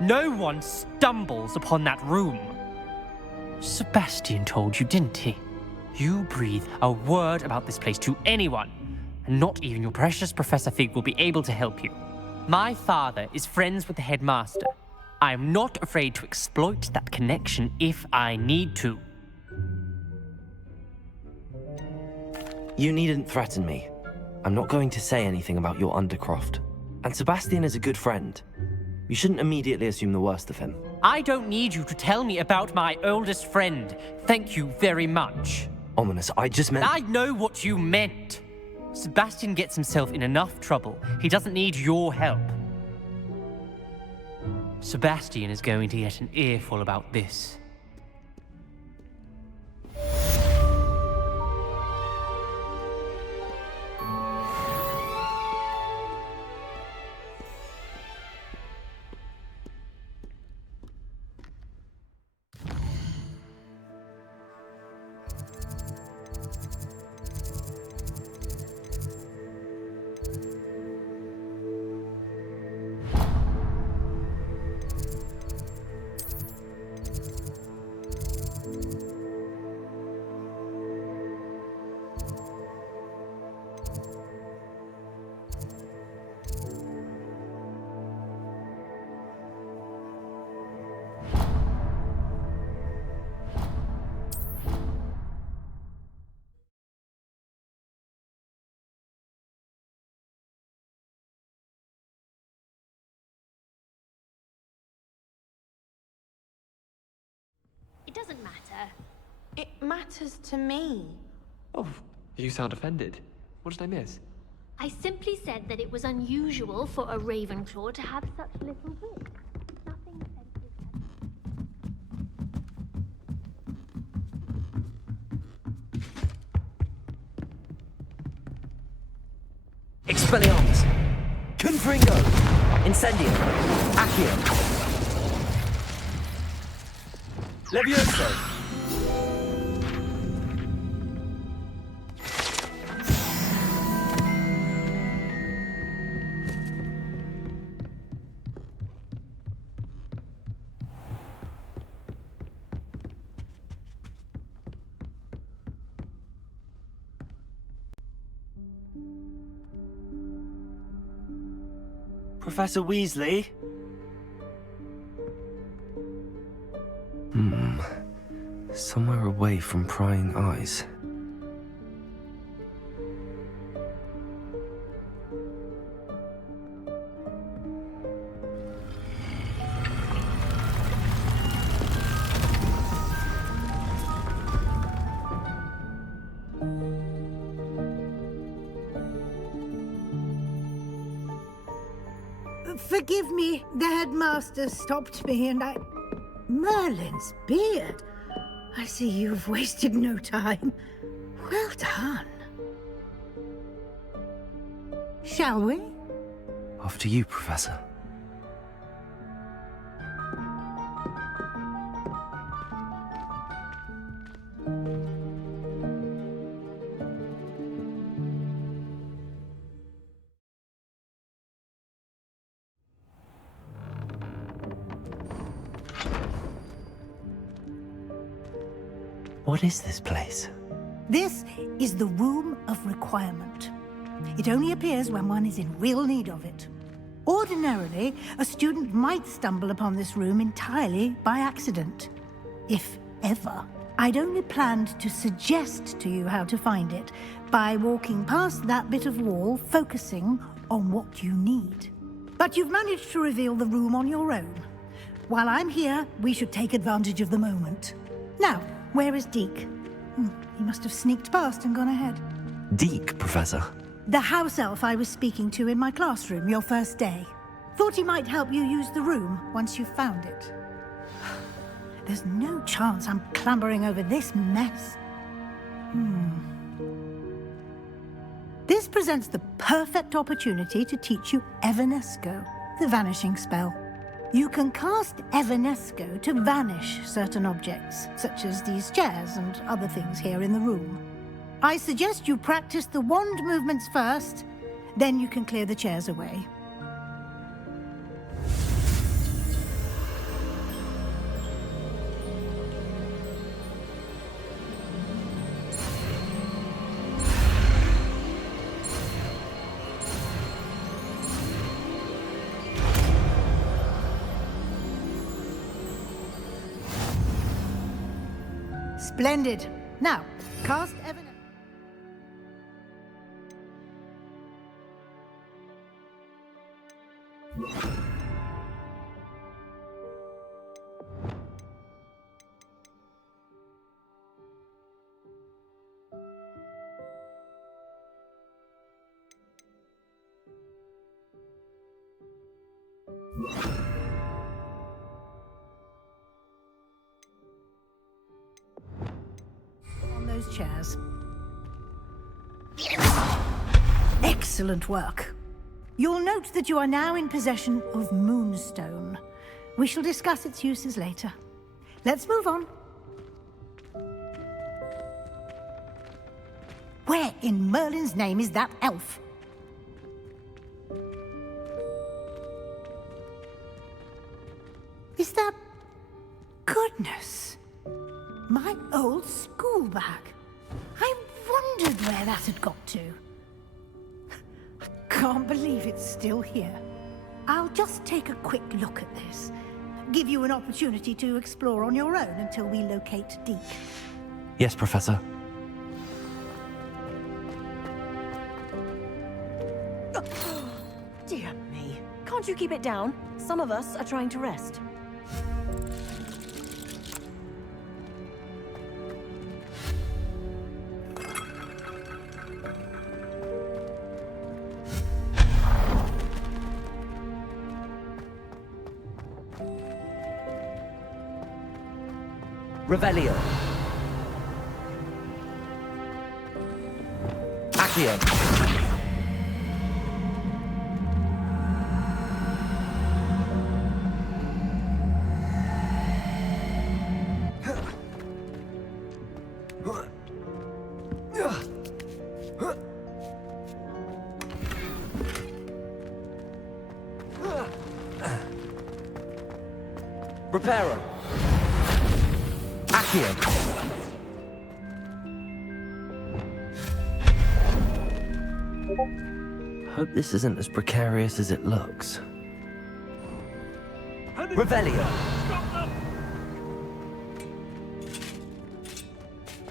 No one stumbles upon that room. Sebastian told you, didn't he? You breathe a word about this place to anyone, and not even your precious Professor Fig will be able to help you. My father is friends with the headmaster. I am not afraid to exploit that connection if I need to. You needn't threaten me. I'm not going to say anything about your Undercroft. And Sebastian is a good friend. You shouldn't immediately assume the worst of him. I don't need you to tell me about my oldest friend. Thank you very much. Ominous, I just meant... I know what you meant. Sebastian gets himself in enough trouble. He doesn't need your help. Sebastian is going to get an earful about this. It doesn't matter. It matters to me. Oh, you sound offended. What did I miss? I simply said that it was unusual for a Ravenclaw to have such little wit. Nothing offensive. Expelliarmus! Confringo! Incendio! Accio! Levioso! Professor Weasley? Somewhere away from prying eyes. Forgive me, the headmaster stopped me and I... Merlin's beard. I see you've wasted no time. Well done. Shall we? After you, Professor. What is this place? This is the Room of Requirement. It only appears when one is in real need of it. Ordinarily, a student might stumble upon this room entirely by accident. If ever. I'd only planned to suggest to you how to find it by walking past that bit of wall, focusing on what you need. But you've managed to reveal the room on your own. While I'm here, we should take advantage of the moment. Now, where is Deke? He must have sneaked past and gone ahead. Deke, Professor. The house elf I was speaking to in my classroom your first day. Thought he might help you use the room once you've found it. There's no chance I'm clambering over this mess. This presents the perfect opportunity to teach you Evanesco, the vanishing spell. You can cast Evanesco to vanish certain objects, such as these chairs and other things here in the room. I suggest you practice the wand movements first, then you can clear the chairs away. Splendid. Now, cast evidence. On those chairs. Excellent work. You'll note that you are now in possession of Moonstone. We shall discuss its uses later. Let's move on. Where in Merlin's name is that elf? Is that... Goodness! My old school bag. I wondered where that had got to. I can't believe it's still here. I'll just take a quick look at this. Give you an opportunity to explore on your own until we locate Deke. Yes, Professor. Dear me. Can't you keep it down? Some of us are trying to rest. Revelio. Accio. Reparo. Accio. Hope this isn't as precarious as it looks. Revelio.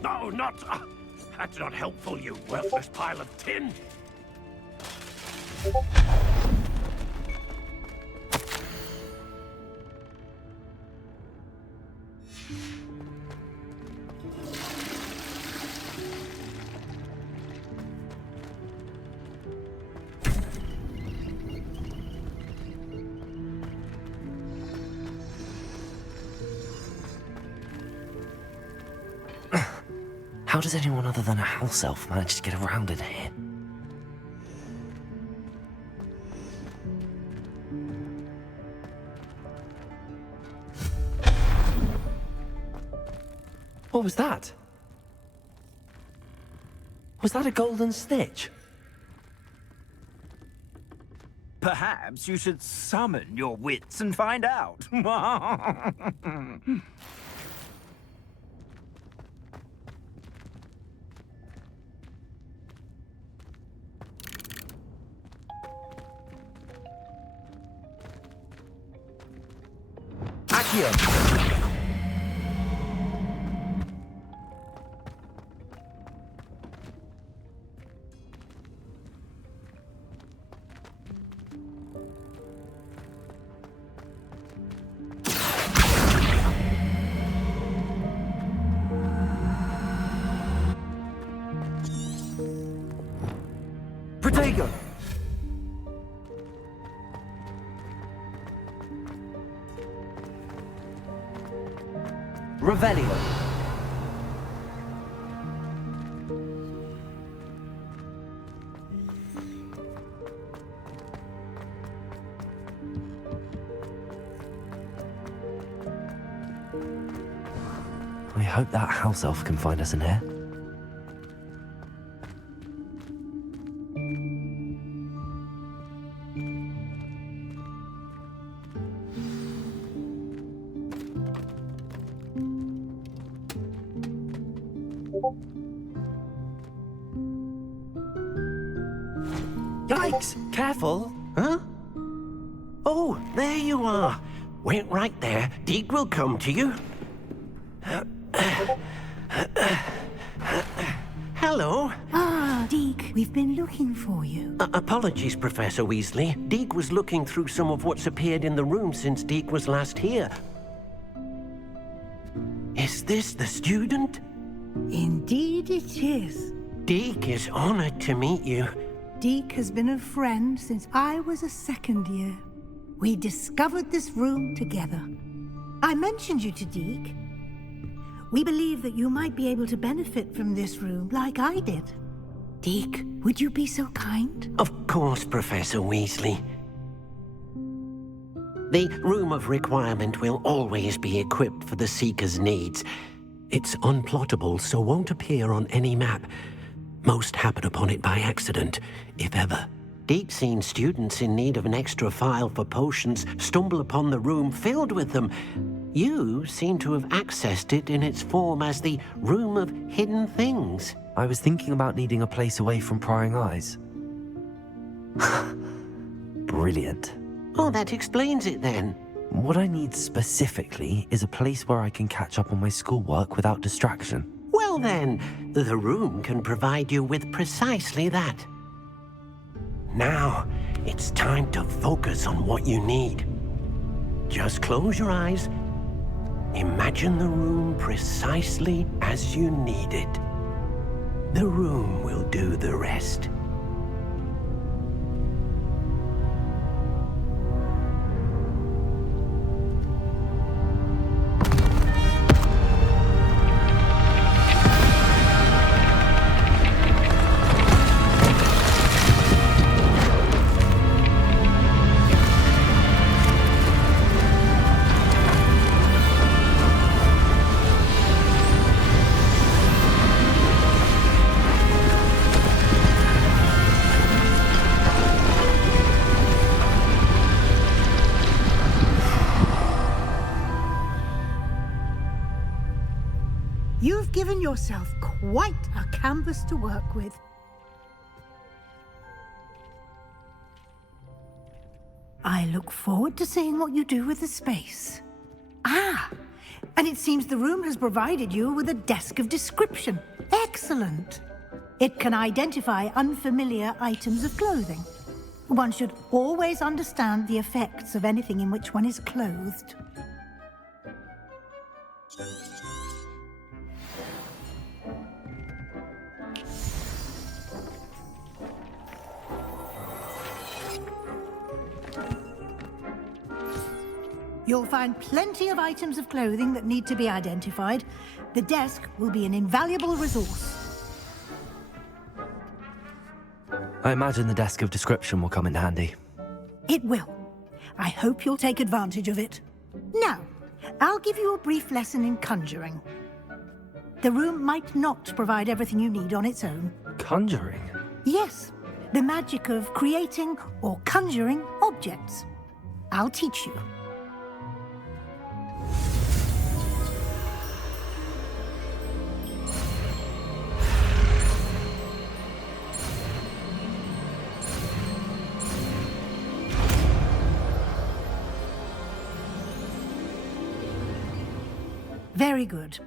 No, not... that's not helpful, you worthless pile of tin. How does anyone other than a house elf manage to get around in here? What was that? Was that a golden stitch? Perhaps you should summon your wits and find out. Accio. Protego. Revelio. I hope that house elf can find us in here. Yikes! Careful! Huh? Oh, there you are. Wait right there. Deke will come to you. Hello. Ah, Deke, we've been looking for you. Apologies, Professor Weasley. Deke was looking through some of what's appeared in the room since Deke was last here. Is this the student? Indeed it is. Deke is honored to meet you. Deke has been a friend since I was a second year. We discovered this room together. I mentioned you to Deke. We believe that you might be able to benefit from this room like I did. Deke, would you be so kind? Of course, Professor Weasley. The Room of Requirement will always be equipped for the Seeker's needs. It's unplottable, so won't appear on any map. Most happen upon it by accident, if ever. Deke's seen students in need of an extra file for potions stumble upon the room filled with them. You seem to have accessed it in its form as the Room of Hidden Things. I was thinking about needing a place away from prying eyes. Brilliant. Oh, that explains it then. What I need specifically is a place where I can catch up on my schoolwork without distraction. Well then, the room can provide you with precisely that. Now, it's time to focus on what you need. Just close your eyes. Imagine the room precisely as you need it. The room will do the rest. You've given yourself quite a canvas to work with. I look forward to seeing what you do with the space. Ah, and it seems the room has provided you with a desk of description. Excellent. It can identify unfamiliar items of clothing. One should always understand the effects of anything in which one is clothed. You'll find plenty of items of clothing that need to be identified. The desk will be an invaluable resource. I imagine the desk of description will come in handy. It will. I hope you'll take advantage of it. Now, I'll give you a brief lesson in conjuring. The room might not provide everything you need on its own. Conjuring? Yes, the magic of creating or conjuring objects. I'll teach you. Very good.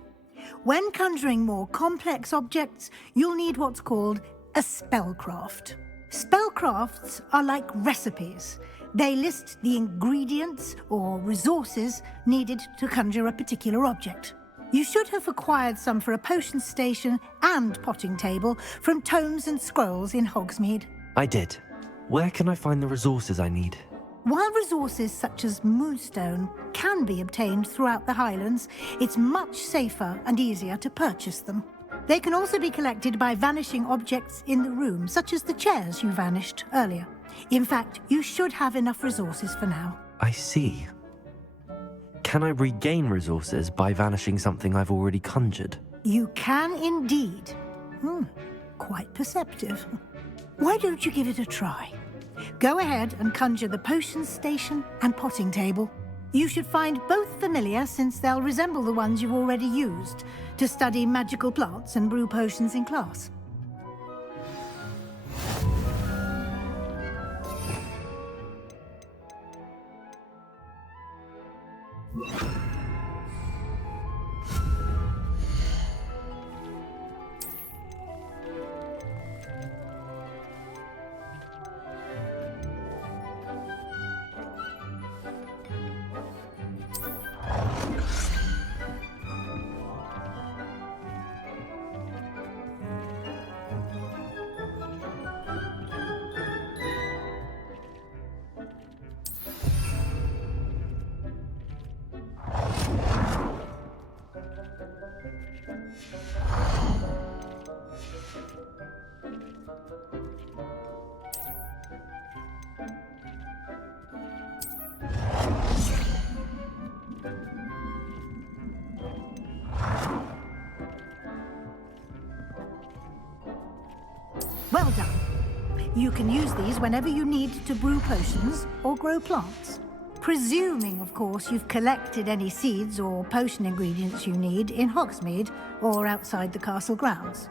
When conjuring more complex objects, you'll need what's called a spellcraft. Spellcrafts are like recipes. They list the ingredients or resources needed to conjure a particular object. You should have acquired some for a potion station and potting table from tomes and scrolls in Hogsmeade. I did. Where can I find the resources I need? While resources such as moonstone can be obtained throughout the Highlands, it's much safer and easier to purchase them. They can also be collected by vanishing objects in the room, such as the chairs you vanished earlier. In fact, you should have enough resources for now. I see. Can I regain resources by vanishing something I've already conjured? You can indeed. Quite perceptive. Why don't you give it a try? Go ahead and conjure the potion station and potting table. You should find both familiar, since they'll resemble the ones you've already used to study magical plants and brew potions in class. Well done. You can use these whenever you need to brew potions or grow plants. Presuming, of course, you've collected any seeds or potion ingredients you need in Hogsmeade or outside the castle grounds.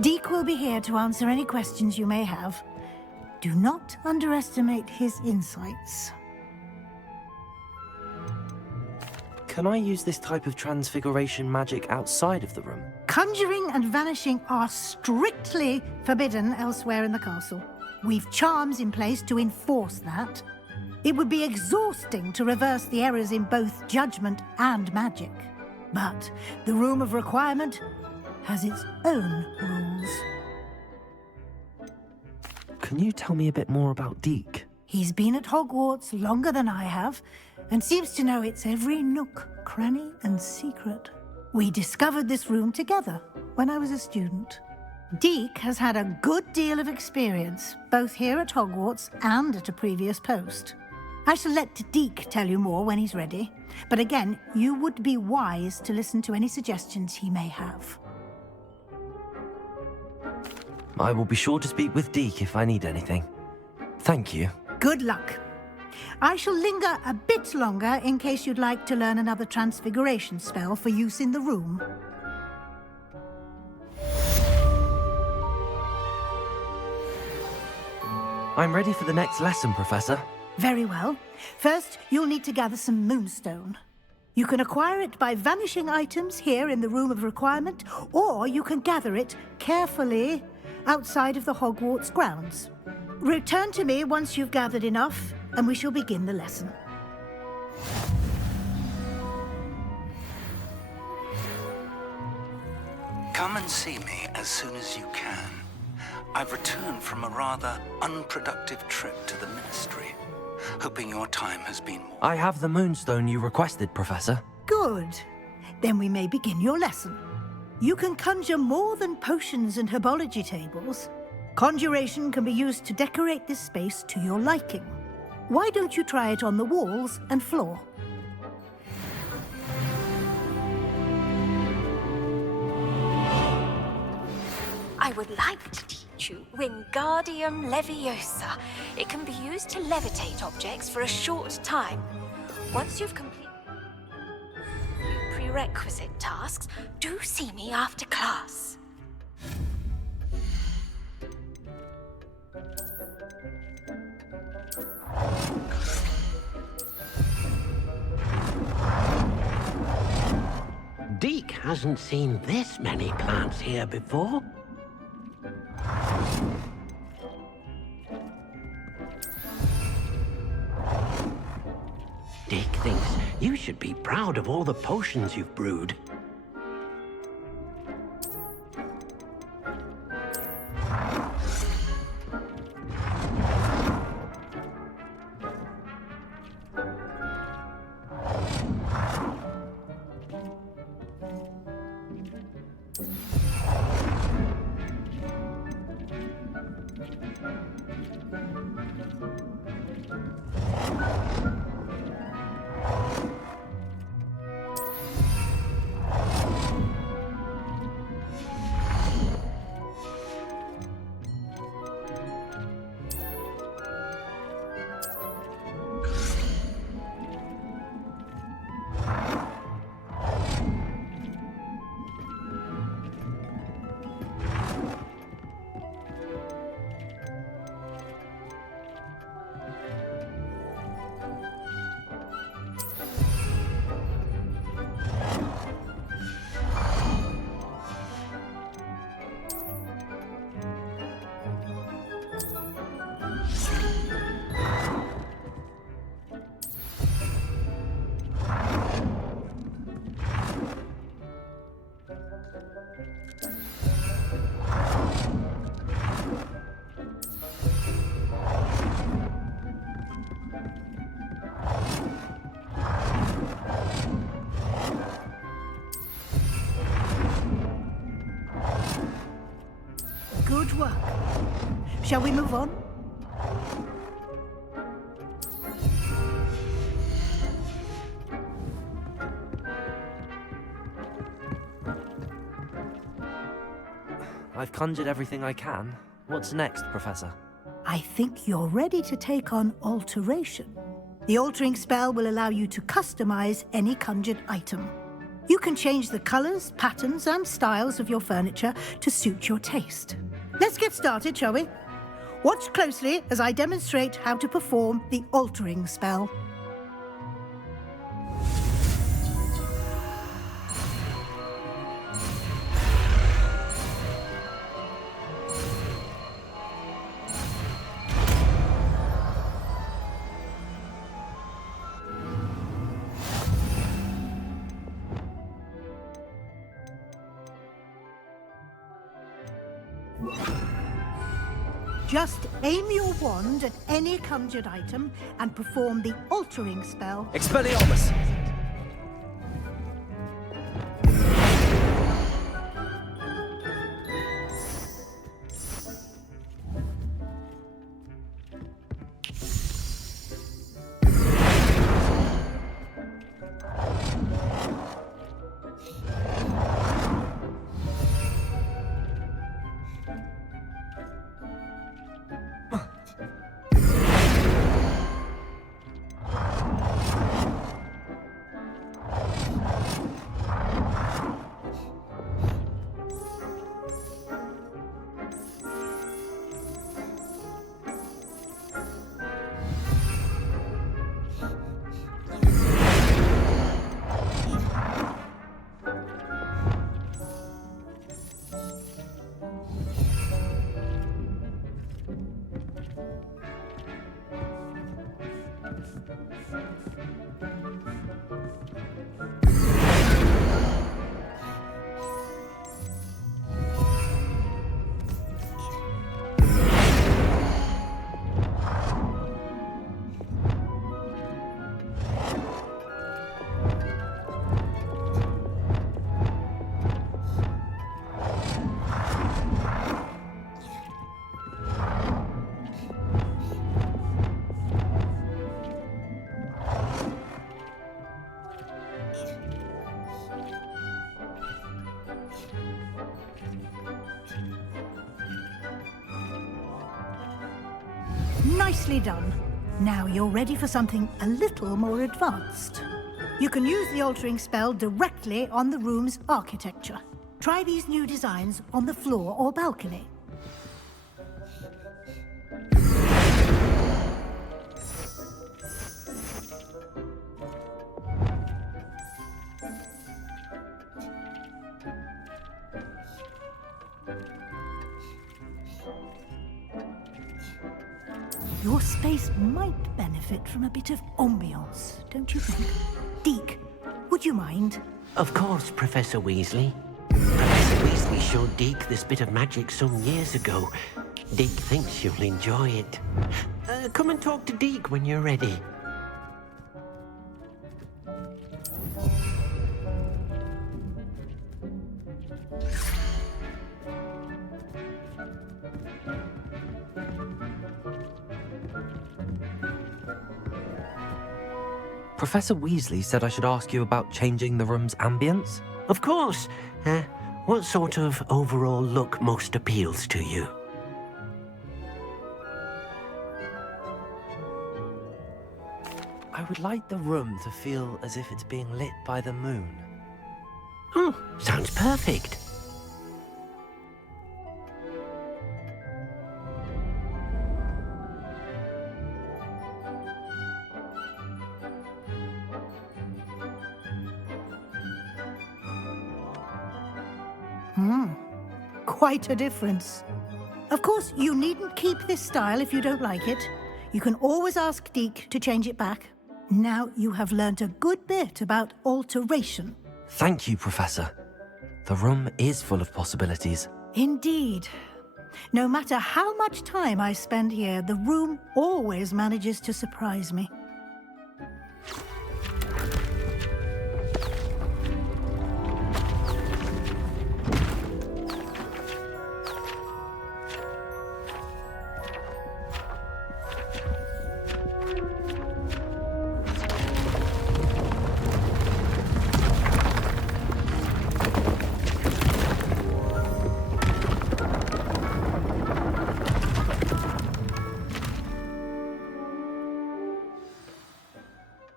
Deke will be here to answer any questions you may have. Do not underestimate his insights. Can I use this type of transfiguration magic outside of the room? Conjuring and vanishing are strictly forbidden elsewhere in the castle. We've charms in place to enforce that. It would be exhausting to reverse the errors in both judgment and magic. But the Room of Requirement has its own rules. Can you tell me a bit more about Deke? He's been at Hogwarts longer than I have, and seems to know its every nook, cranny, and secret. We discovered this room together when I was a student. Deke has had a good deal of experience, both here at Hogwarts and at a previous post. I shall let Deke tell you more when he's ready, but again, you would be wise to listen to any suggestions he may have. I will be sure to speak with Deke if I need anything. Thank you. Good luck. I shall linger a bit longer in case you'd like to learn another transfiguration spell for use in the room. I'm ready for the next lesson, Professor. Very well. First, you'll need to gather some moonstone. You can acquire it by vanishing items here in the Room of Requirement, or you can gather it carefully outside of the Hogwarts grounds. Return to me once you've gathered enough, and we shall begin the lesson. Come and see me as soon as you can. I've returned from a rather unproductive trip to the Ministry, hoping your time has been more... I have the moonstone you requested, Professor. Good. Then we may begin your lesson. You can conjure more than potions and herbology tables. Conjuration can be used to decorate this space to your liking. Why don't you try it on the walls and floor? I would like to teach you Wingardium Leviosa. It can be used to levitate objects for a short time. Once you've completed prerequisite tasks, do see me after class. Deke hasn't seen this many plants here before. Deke thinks you should be proud of all the potions you've brewed. Shall we move on? I've conjured everything I can. What's next, Professor? I think you're ready to take on alteration. The altering spell will allow you to customize any conjured item. You can change the colors, patterns, and styles of your furniture to suit your taste. Let's get started, shall we? Watch closely as I demonstrate how to perform the altering spell. Just aim your wand at any conjured item and perform the altering spell. Expelliarmus! Nicely done. Now you're ready for something a little more advanced. You can use the altering spell directly on the room's architecture. Try these new designs on the floor or balcony. Your space might benefit from a bit of ambiance, don't you think? Deke, would you mind? Of course, Professor Weasley. Professor Weasley showed Deke this bit of magic some years ago. Deke thinks you'll enjoy it. Come and talk to Deke when you're ready. Professor Weasley said I should ask you about changing the room's ambience? Of course. What sort of overall look most appeals to you? I would like the room to feel as if it's being lit by the moon. Oh, sounds perfect. Quite a difference. Of course, you needn't keep this style if you don't like it. You can always ask Deke to change it back. Now you have learnt a good bit about alteration. Thank you, Professor. The room is full of possibilities. Indeed. No matter how much time I spend here, the room always manages to surprise me.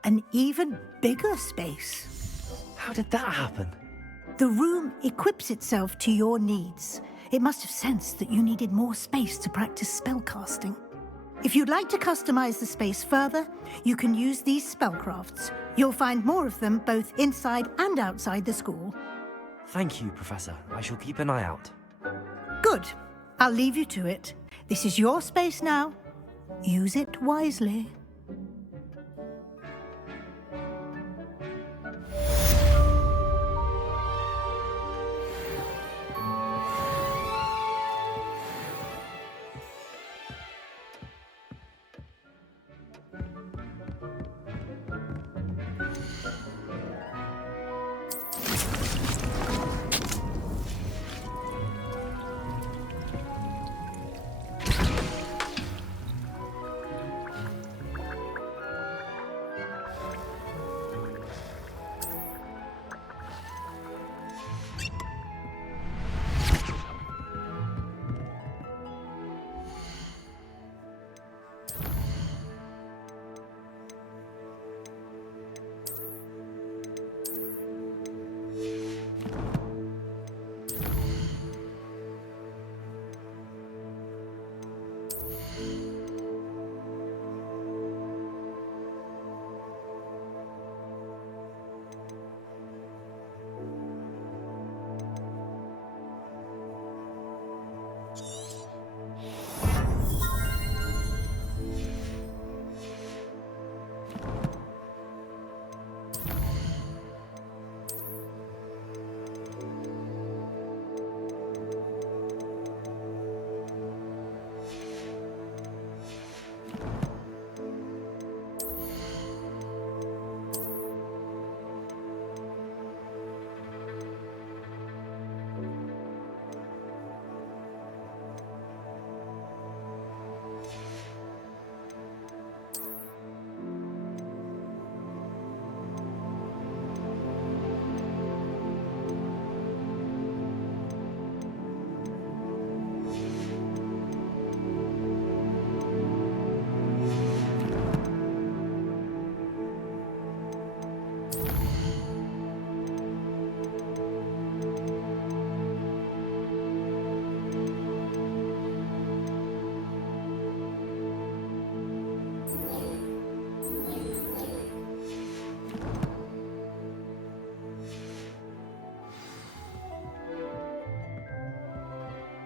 an even bigger space. How did that happen? The room equips itself to your needs. It must have sensed that you needed more space to practice spellcasting. If you'd like to customize the space further, you can use these spellcrafts. You'll find more of them both inside and outside the school. Thank you, Professor. I shall keep an eye out. Good. I'll leave you to it. This is your space now. Use it wisely.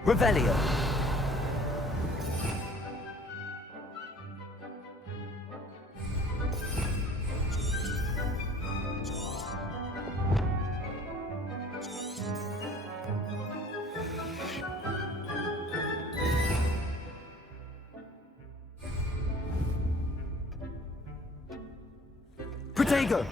Revelio. Protego.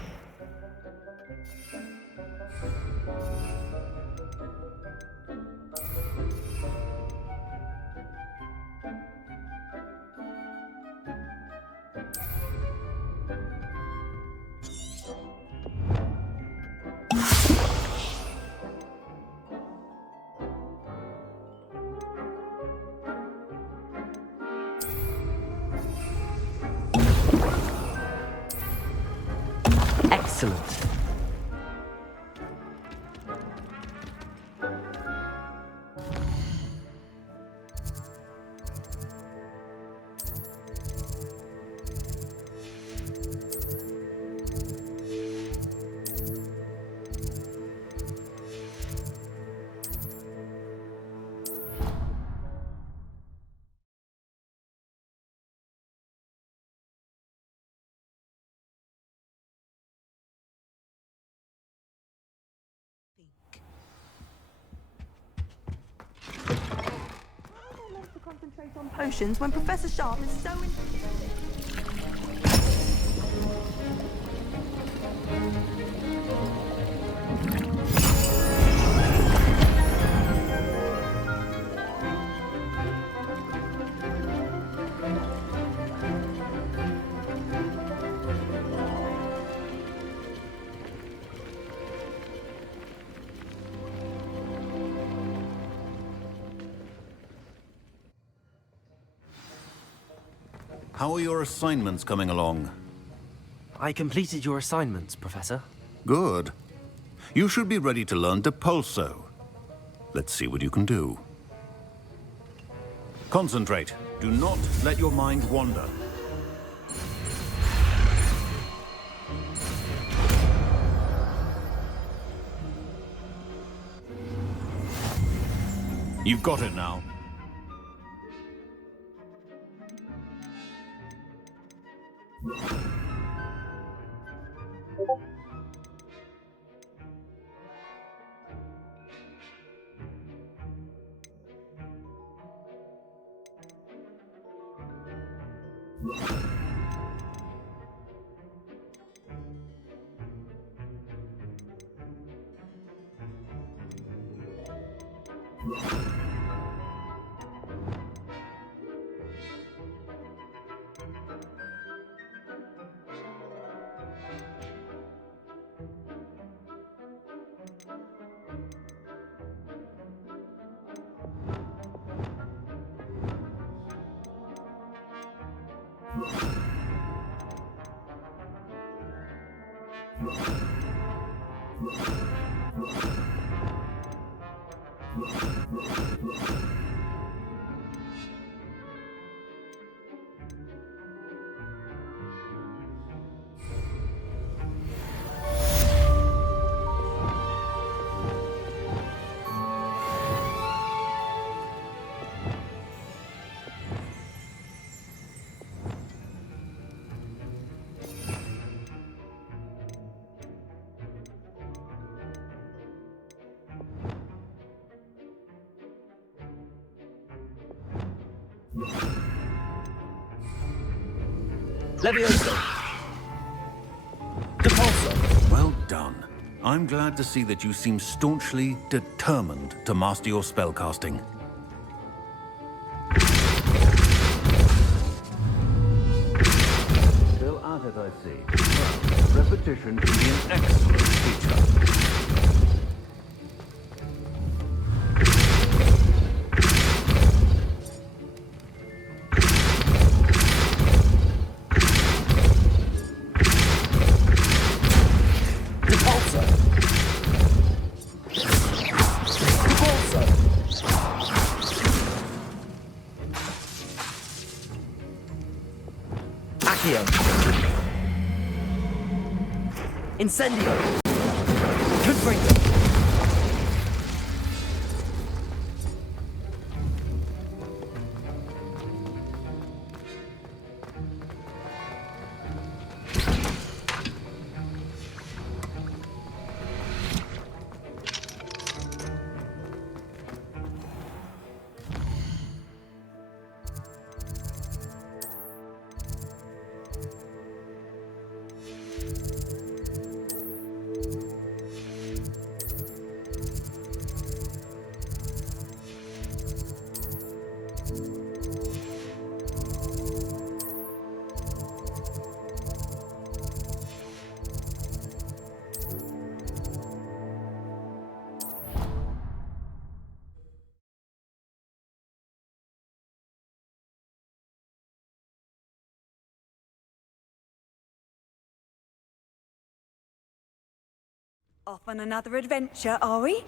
Excellent. Concentrate on potions when Professor Sharp is so How are your assignments coming along? I completed your assignments, Professor. Good. You should be ready to learn Depulso. Let's see what you can do. Concentrate. Do not let your mind wander. You've got it now. Levioso! Depulso! Well done. I'm glad to see that you seem staunchly determined to master your spellcasting. Still at it, I see. Well, repetition can be an excellent teacher. Incendio! Confringo! Off on another adventure, are we?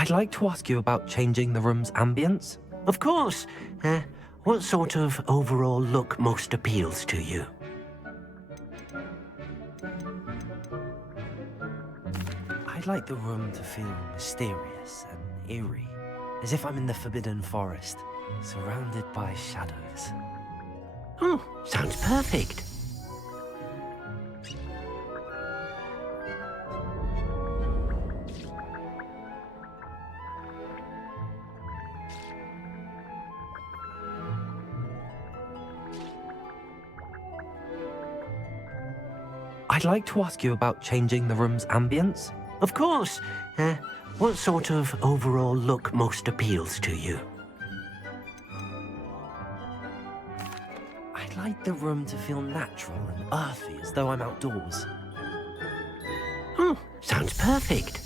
I'd like to ask you about changing the room's ambience. Of course. What sort of overall look most appeals to you? I'd like the room to feel mysterious and eerie, as if I'm in the Forbidden Forest, surrounded by shadows. Oh, sounds perfect. I'd like to ask you about changing the room's ambience. Of course. What sort of overall look most appeals to you? I'd like the room to feel natural and earthy, as though I'm outdoors. Oh, sounds perfect.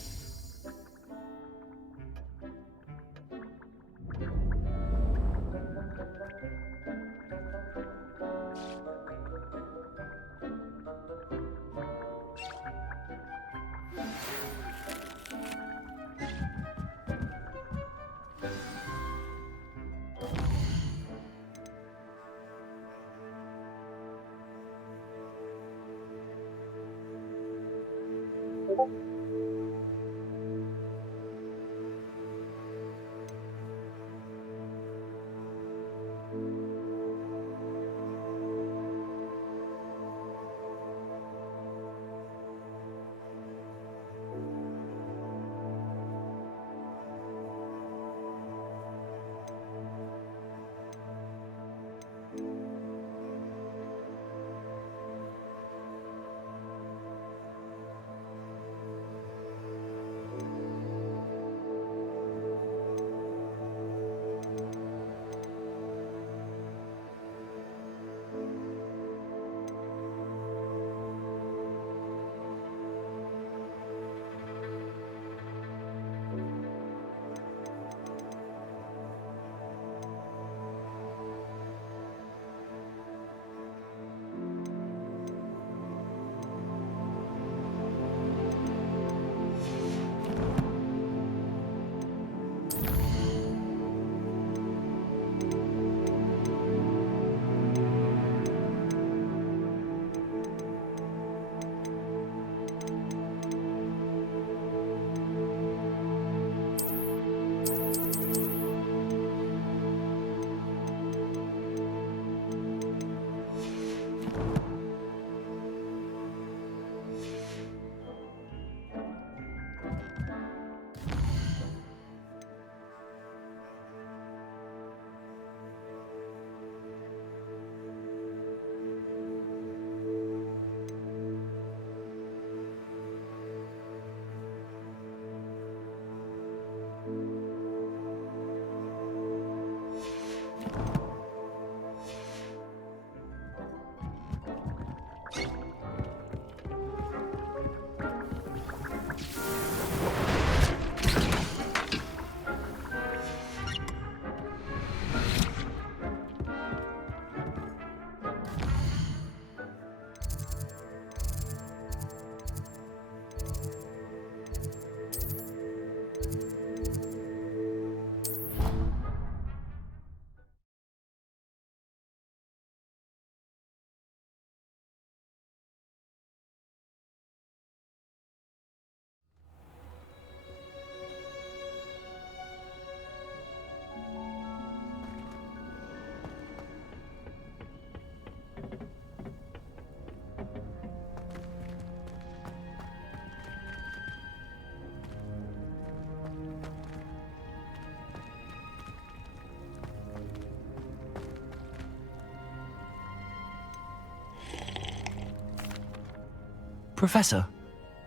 Professor,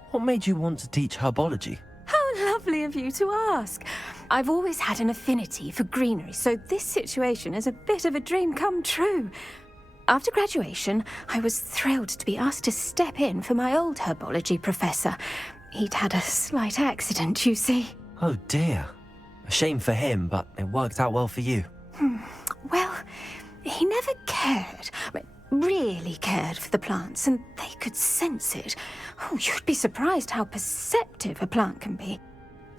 what made you want to teach herbology? How lovely of you to ask. I've always had an affinity for greenery, so this situation is a bit of a dream come true. After graduation, I was thrilled to be asked to step in for my old herbology professor. He'd had a slight accident, you see. Oh dear. A shame for him, but it worked out well for you. Well, he never cared, really cared for the plants, and they could sense it. Oh, you'd be surprised how perceptive a plant can be.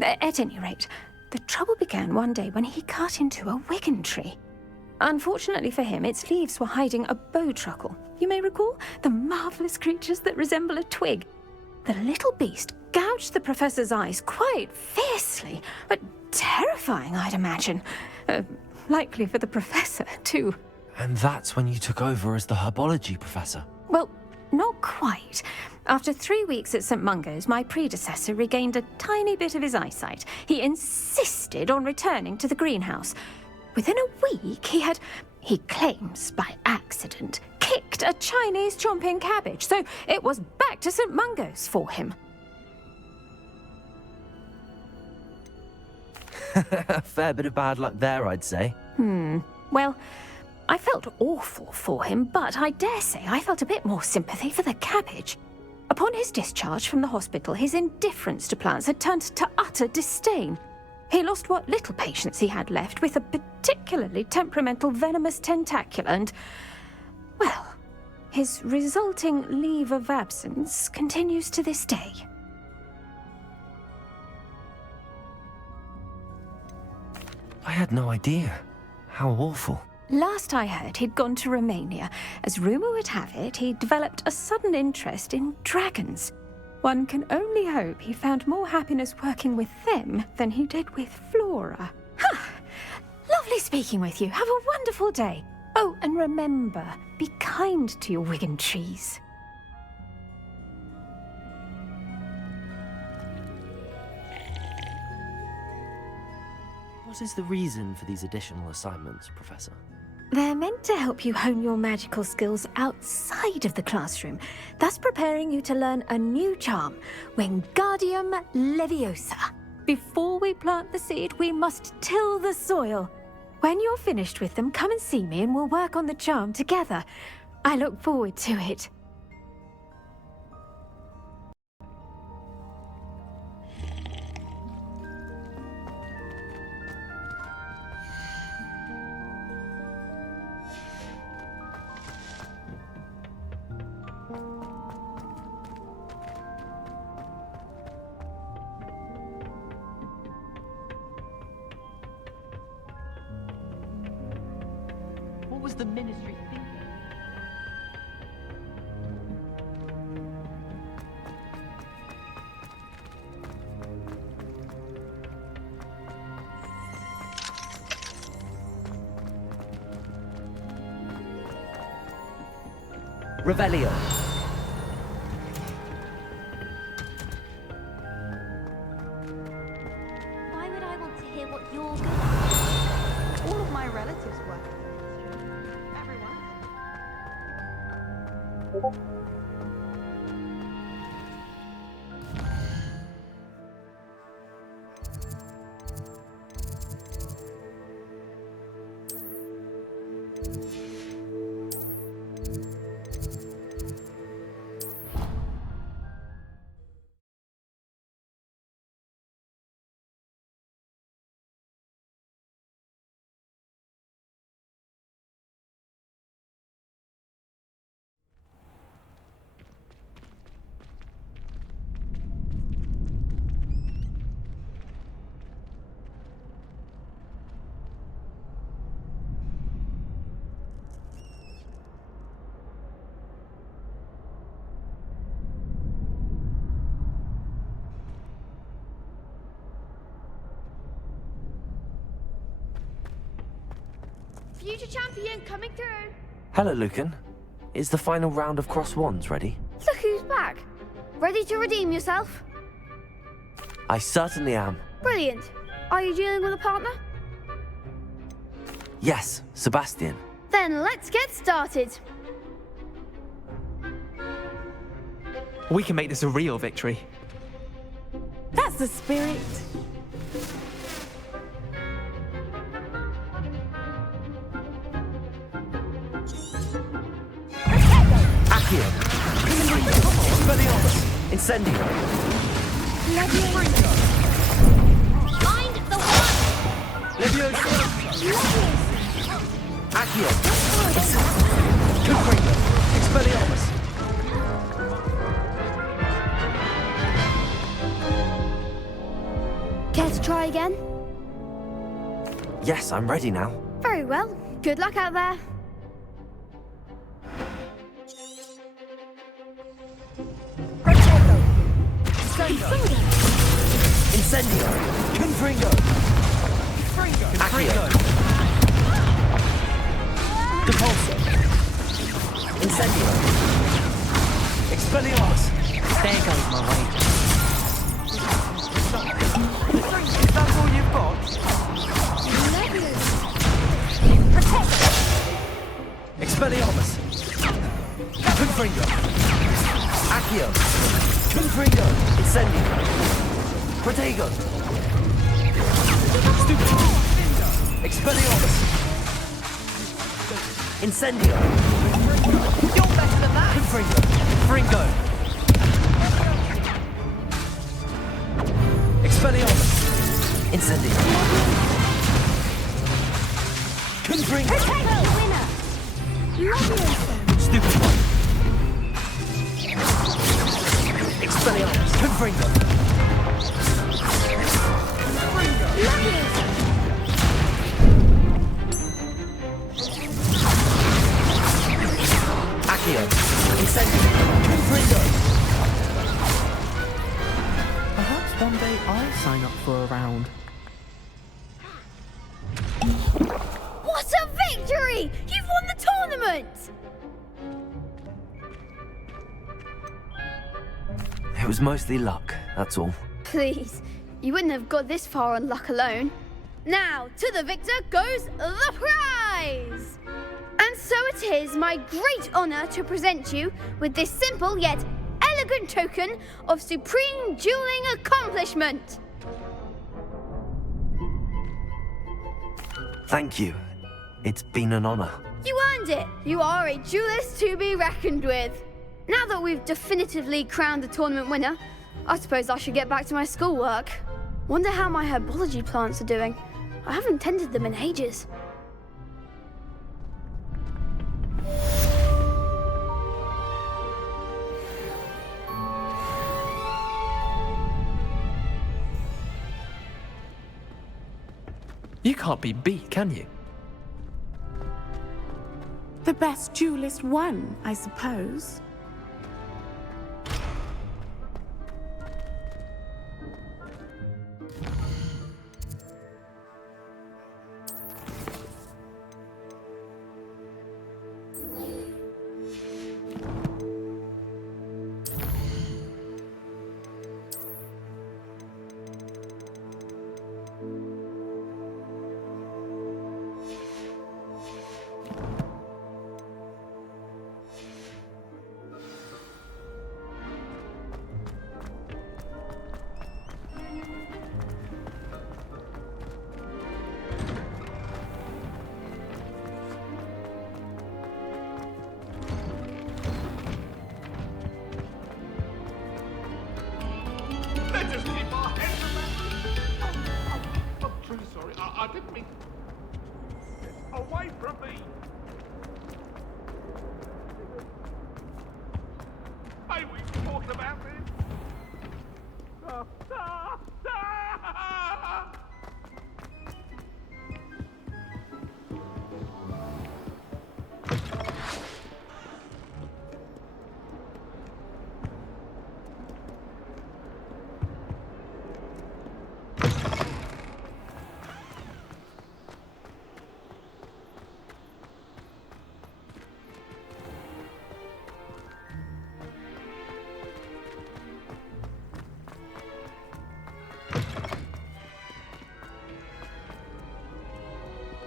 At any rate, the trouble began one day when he cut into a wigan tree. Unfortunately for him, its leaves were hiding a bowtruckle. You may recall the marvelous creatures that resemble a twig. The little beast gouged the professor's eyes quite fiercely, but terrifying, I'd imagine. Likely for the professor, too. And that's when you took over as the herbology professor? Well, not quite. After 3 weeks at St. Mungo's, my predecessor regained a tiny bit of his eyesight. He insisted on returning to the greenhouse. Within a week, he claims by accident, kicked a Chinese chomping cabbage, so it was back to St. Mungo's for him. A fair bit of bad luck there, I'd say. Well, I felt awful for him, but I dare say I felt a bit more sympathy for the cabbage. Upon his discharge from the hospital, his indifference to plants had turned to utter disdain. He lost what little patience he had left with a particularly temperamental venomous tentacula and, well, his resulting leave of absence continues to this day. I had no idea. How awful. Last I heard, he'd gone to Romania. As rumour would have it, he'd developed a sudden interest in dragons. One can only hope he found more happiness working with them than he did with Flora. Lovely speaking with you. Have a wonderful day. Oh, and remember, be kind to your wigan trees. What is the reason for these additional assignments, Professor? They're meant to help you hone your magical skills outside of the classroom, thus preparing you to learn a new charm, Wingardium Leviosa. Before we plant the seed, we must till the soil. When you're finished with them, come and see me and we'll work on the charm together. I look forward to it. What was the ministry thinking? Revelio. Why would I want to hear what you're going to... All of my relatives work. Everyone. Future champion coming through. Hello, Lucan. Is the final round of cross wands ready? Look who's back. Ready to redeem yourself? I certainly am. Brilliant. Are you dealing with a partner? Yes, Sebastian. Then let's get started. We can make this a real victory. That's the spirit. Accio. Incendio. Find the one. Leviosa. Accio. Confringo. Expelliarmus. try again? Yes, I'm ready now. Very well. Good luck out there. Incendio! Confringo! Accio! Depulso! Incendio! Expelliarmus! There goes my rage. Is that all you've got? Expelliarmus! Confringo! Accio! Confringo! Incendio! Protego! Stupid! Expelliarmus! Incendio! You're better than that! Confringo! Fringo! Expelliarmus! Incendio! Confringo! Winner! Levioso! Stupid one! Expelliarmus! Confringo! Levioso! Accio! Incendio! Confringo! Perhaps one day I'll sign up for a round. What a victory! You've won the tournament! It was mostly luck, that's all. Please, you wouldn't have got this far on luck alone. Now, to the victor goes the prize! And so it is my great honor to present you with this simple yet elegant token of supreme dueling accomplishment. Thank you. It's been an honor. You earned it. You are a duelist to be reckoned with. Now that we've definitively crowned the tournament winner, I suppose I should get back to my schoolwork. Wonder how my herbology plants are doing. I haven't tended them in ages. You can't be beat, can you? The best duelist won, I suppose. Let us keep our heads I'm truly sorry. I didn't mean... Away from me! May we talk about this?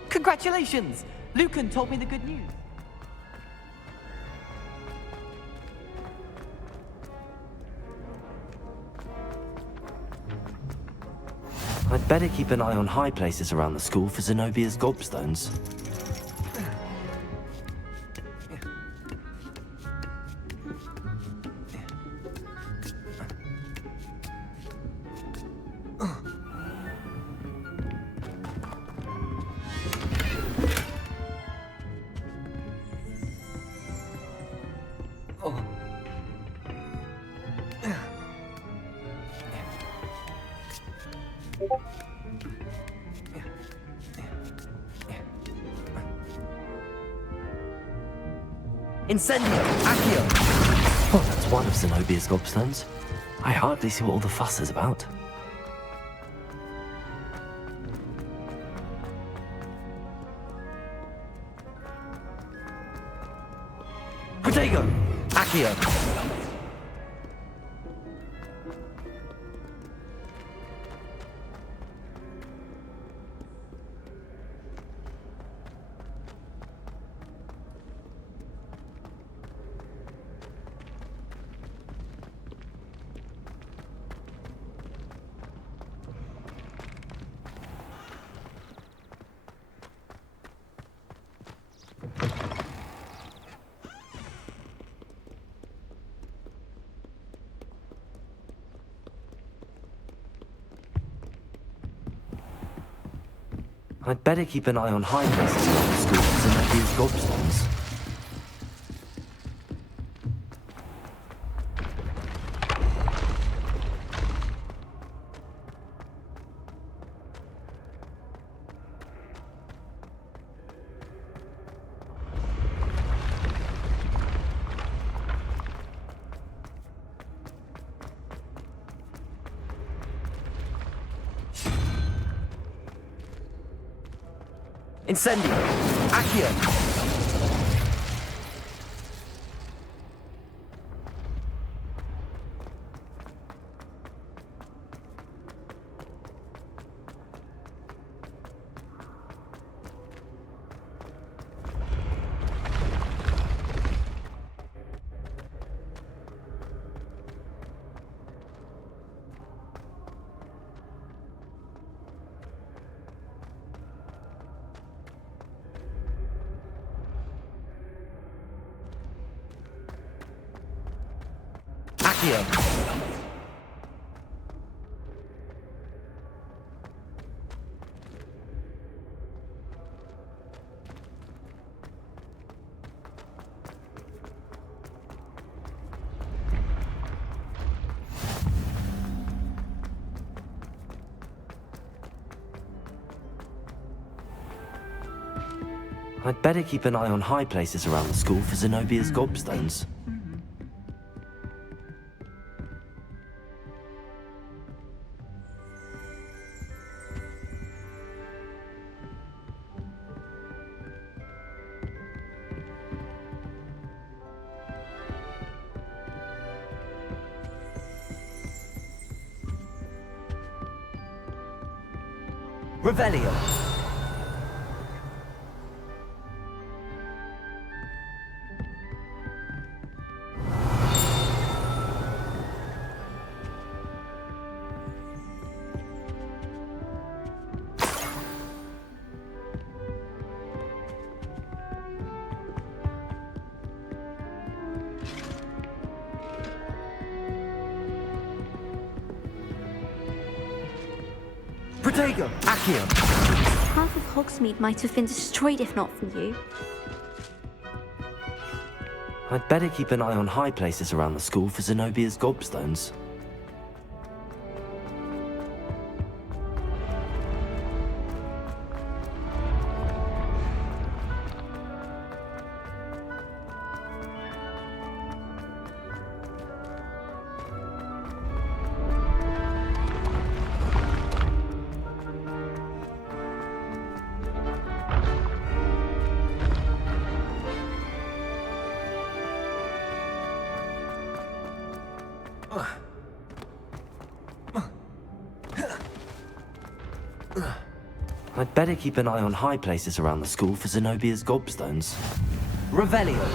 Congratulations! Lucan told me the good news. I'd better keep an eye on high places around the school for Zenobia's gobstones. Incendio! Accio! Oh, that's one of Zenobia's gobstones. I hardly see what all the fuss is about. Protego! Accio! I'd better keep an eye on high places around the school for Zenobia's gobstones. Incendio! Accio! I'd better keep an eye on high places around the school for Zenobia's gobstones. Revelio! Protego! Accio! Half of Hogsmeade might have been destroyed if not for you. I'd better keep an eye on high places around the school for Zenobia's gobstones. I'd better keep an eye on high places around the school for Zenobia's gobstones. Revelio!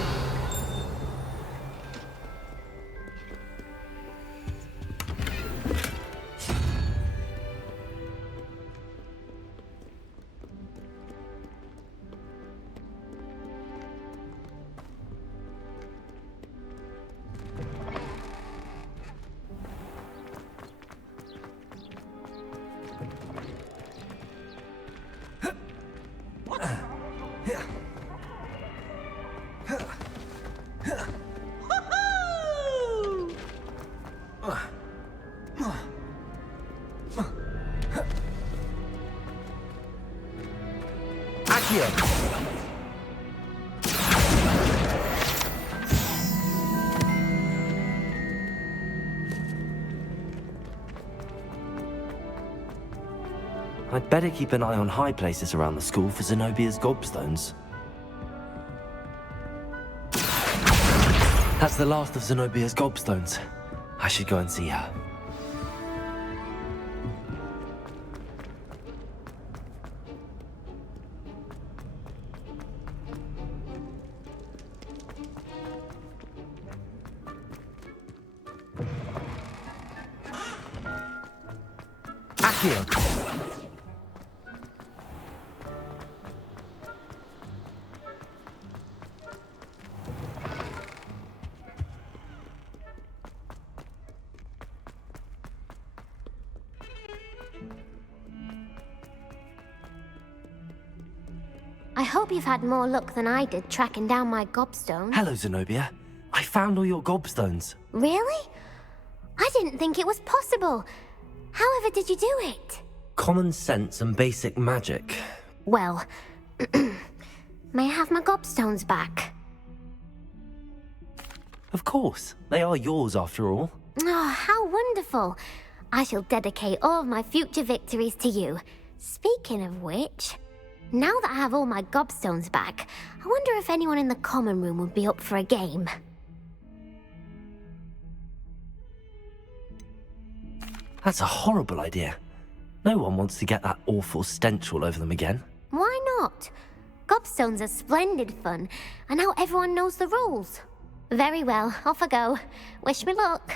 I'd better keep an eye on high places around the school for Zenobia's gobstones. That's the last of Zenobia's gobstones. I should go and see her. Accio! I hope you've had more luck than I did tracking down my gobstone. Hello, Zenobia. I found all your gobstones. Really? I didn't think it was possible. However did you do it? Common sense and basic magic. Well, may I have my gobstones back? Of course. They are yours after all. Oh, how wonderful. I shall dedicate all of my future victories to you. Speaking of which, now that I have all my gobstones back, I wonder if anyone in the common room would be up for a game. That's a horrible idea. No one wants to get that awful stench all over them again. Why not? Gobstones are splendid fun, and now everyone knows the rules. Very well, off I go. Wish me luck.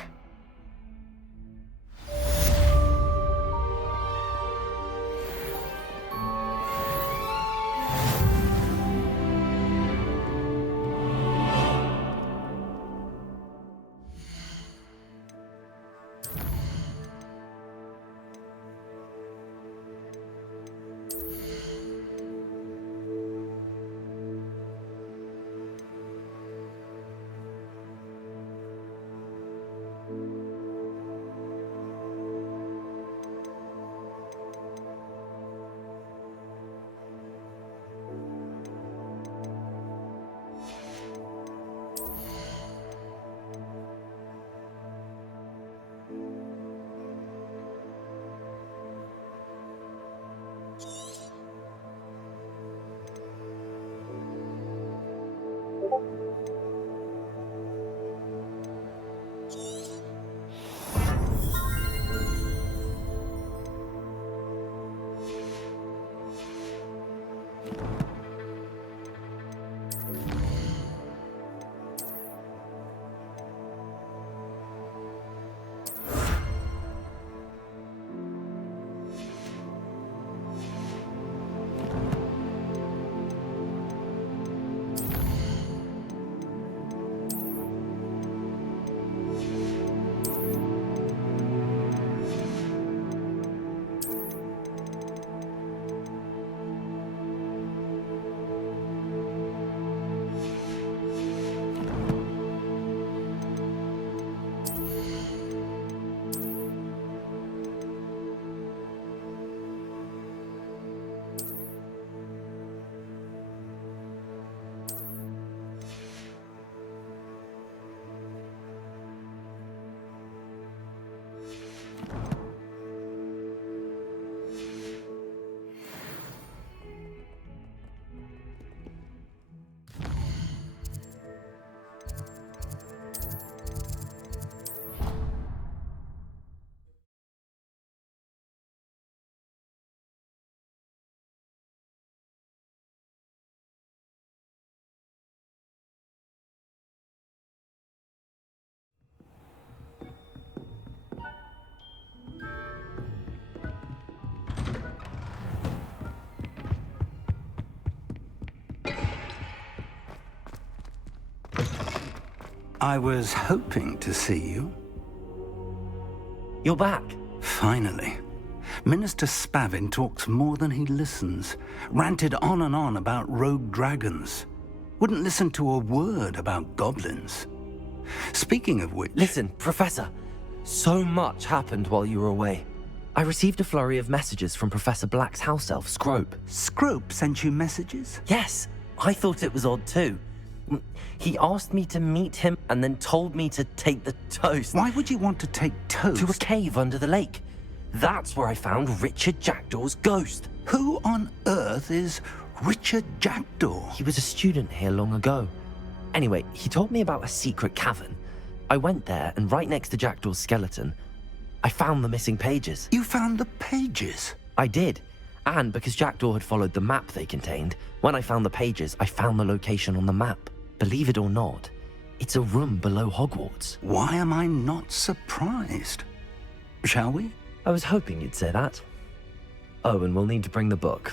I was hoping to see you. You're back. Finally. Minister Spavin talks more than he listens. Ranted on and on about rogue dragons. Wouldn't listen to a word about goblins. Speaking of which... Listen, Professor. So much happened while you were away. I received a flurry of messages from Professor Black's house elf, Scrope. Scrope sent you messages? Yes. I thought it was odd too. He asked me to meet him and then told me to take the toast. Why would you want to take toast? To a cave under the lake. That's where I found Richard Jackdaw's ghost. Who on earth is Richard Jackdaw? He was a student here long ago. Anyway, he told me about a secret cavern. I went there, and right next to Jackdaw's skeleton, I found the missing pages. You found the pages? I did. And because Jackdaw had followed the map they contained, when I found the pages, I found the location on the map. Believe it or not, it's a room below Hogwarts. Why am I not surprised? Shall we? I was hoping you'd say that. Oh, and we'll need to bring the book.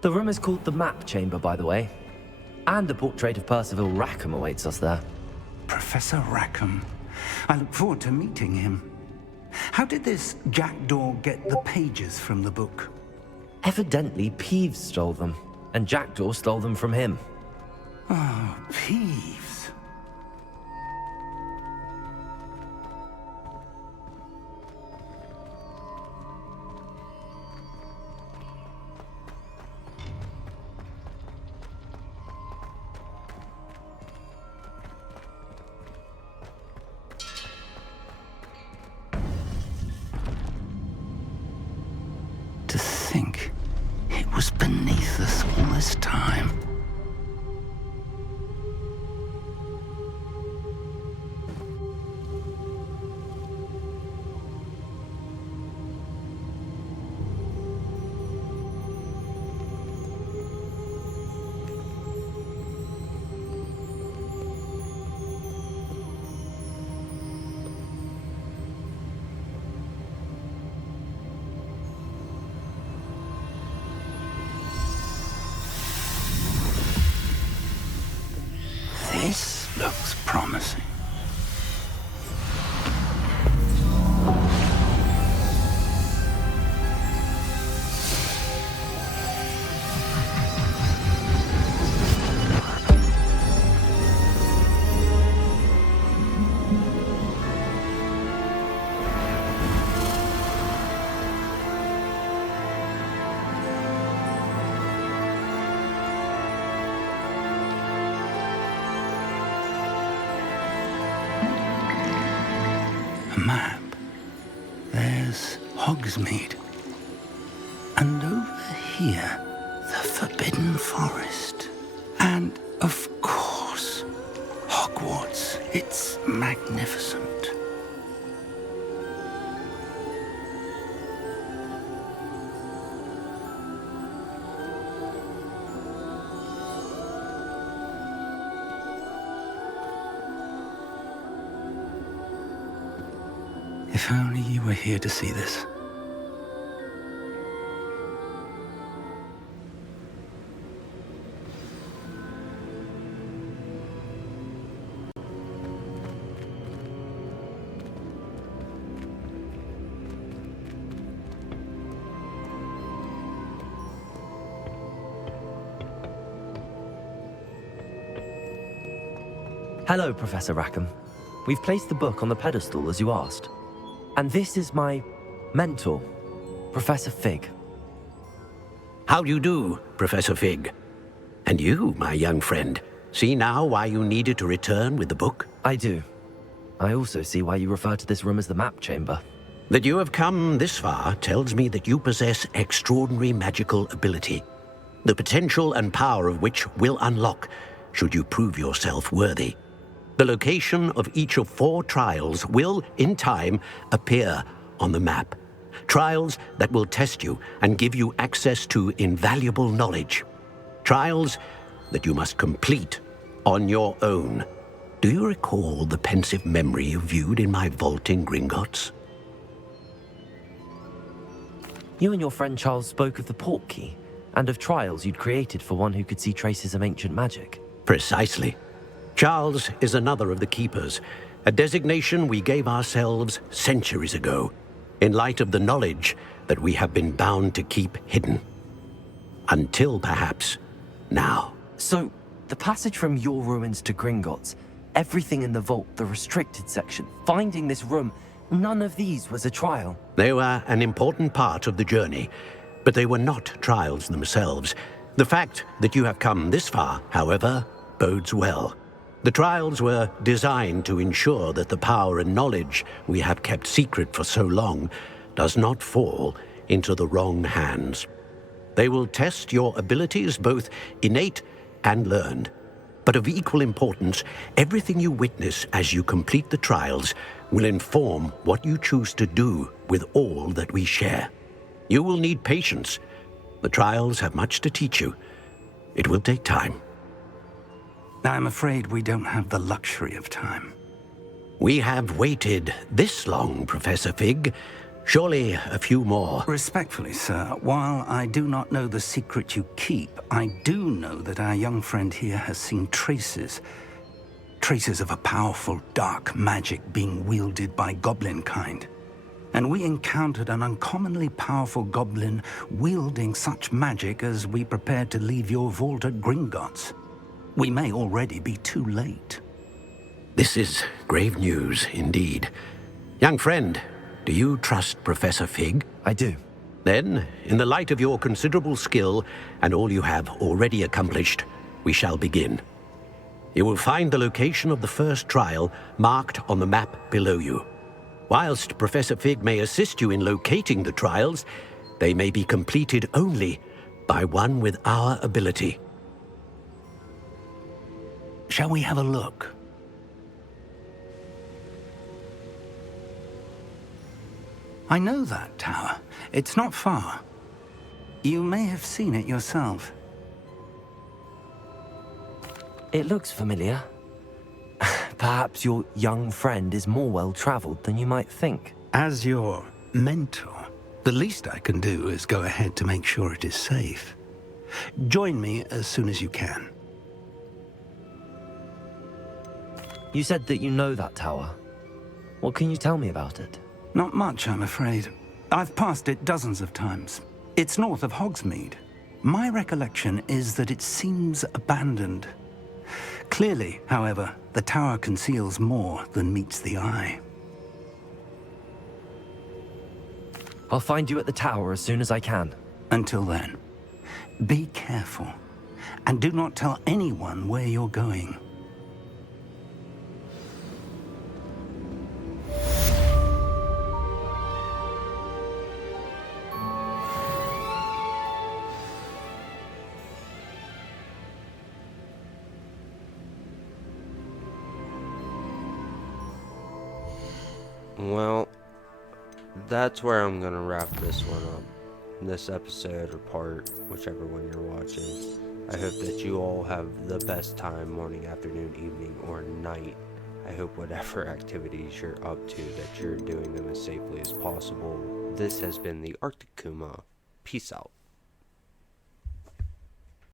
The room is called the Map Chamber, by the way. And a portrait of Percival Rackham awaits us there. Professor Rackham. I look forward to meeting him. How did this Jackdaw get the pages from the book? Evidently, Peeves stole them, and Jackdaw stole them from him. Oh, Peeves. To think it was beneath us all this time. This looks promising. Map. There's Hogsmeade. And over here, the Forbidden Forest. And, of course, Hogwarts. It's magnificent. If only you were here to see this. Hello, Professor Rackham. We've placed the book on the pedestal as you asked. And this is my mentor, Professor Fig. How do you do, Professor Fig? And you, my young friend, see now why you needed to return with the book? I do. I also see why you refer to this room as the Map Chamber. That you have come this far tells me that you possess extraordinary magical ability, the potential and power of which will unlock should you prove yourself worthy. The location of each of 4 trials will, in time, appear on the map. Trials that will test you and give you access to invaluable knowledge. Trials that you must complete on your own. Do you recall the pensive memory you viewed in my vault in Gringotts? You and your friend Charles spoke of the Portkey, and of trials you'd created for one who could see traces of ancient magic. Precisely. Charles is another of the Keepers, a designation we gave ourselves centuries ago, in light of the knowledge that we have been bound to keep hidden. Until, perhaps, now. So, the passage from your ruins to Gringotts, everything in the vault, the restricted section, finding this room, none of these was a trial. They were an important part of the journey, but they were not trials themselves. The fact that you have come this far, however, bodes well. The trials were designed to ensure that the power and knowledge we have kept secret for so long does not fall into the wrong hands. They will test your abilities, both innate and learned. But of equal importance, everything you witness as you complete the trials will inform what you choose to do with all that we share. You will need patience. The trials have much to teach you. It will take time. I'm afraid we don't have the luxury of time. We have waited this long, Professor Fig. Surely a few more. Respectfully, sir, while I do not know the secret you keep, I do know that our young friend here has seen traces of a powerful dark magic being wielded by goblin kind. And we encountered an uncommonly powerful goblin wielding such magic as we prepared to leave your vault at Gringotts. We may already be too late. This is grave news indeed. Young friend, do you trust Professor Fig? I do. Then, in the light of your considerable skill and all you have already accomplished, we shall begin. You will find the location of the first trial marked on the map below you. Whilst Professor Fig may assist you in locating the trials, they may be completed only by one with our ability. Shall we have a look? I know that tower. It's not far. You may have seen it yourself. It looks familiar. Perhaps your young friend is more well-traveled than you might think. As your mentor, the least I can do is go ahead to make sure it is safe. Join me as soon as you can. You said that you know that tower. What can you tell me about it? Not much, I'm afraid. I've passed it dozens of times. It's north of Hogsmeade. My recollection is that it seems abandoned. Clearly, however, the tower conceals more than meets the eye. I'll find you at the tower as soon as I can. Until then, be careful, and do not tell anyone where you're going. Well, that's where I'm gonna wrap this one up. This episode or part, whichever one you're watching. I hope that you all have the best time, morning, afternoon, evening, or night. I hope whatever activities you're up to, that you're doing them as safely as possible. This has been the Arctic Kuma. Peace out.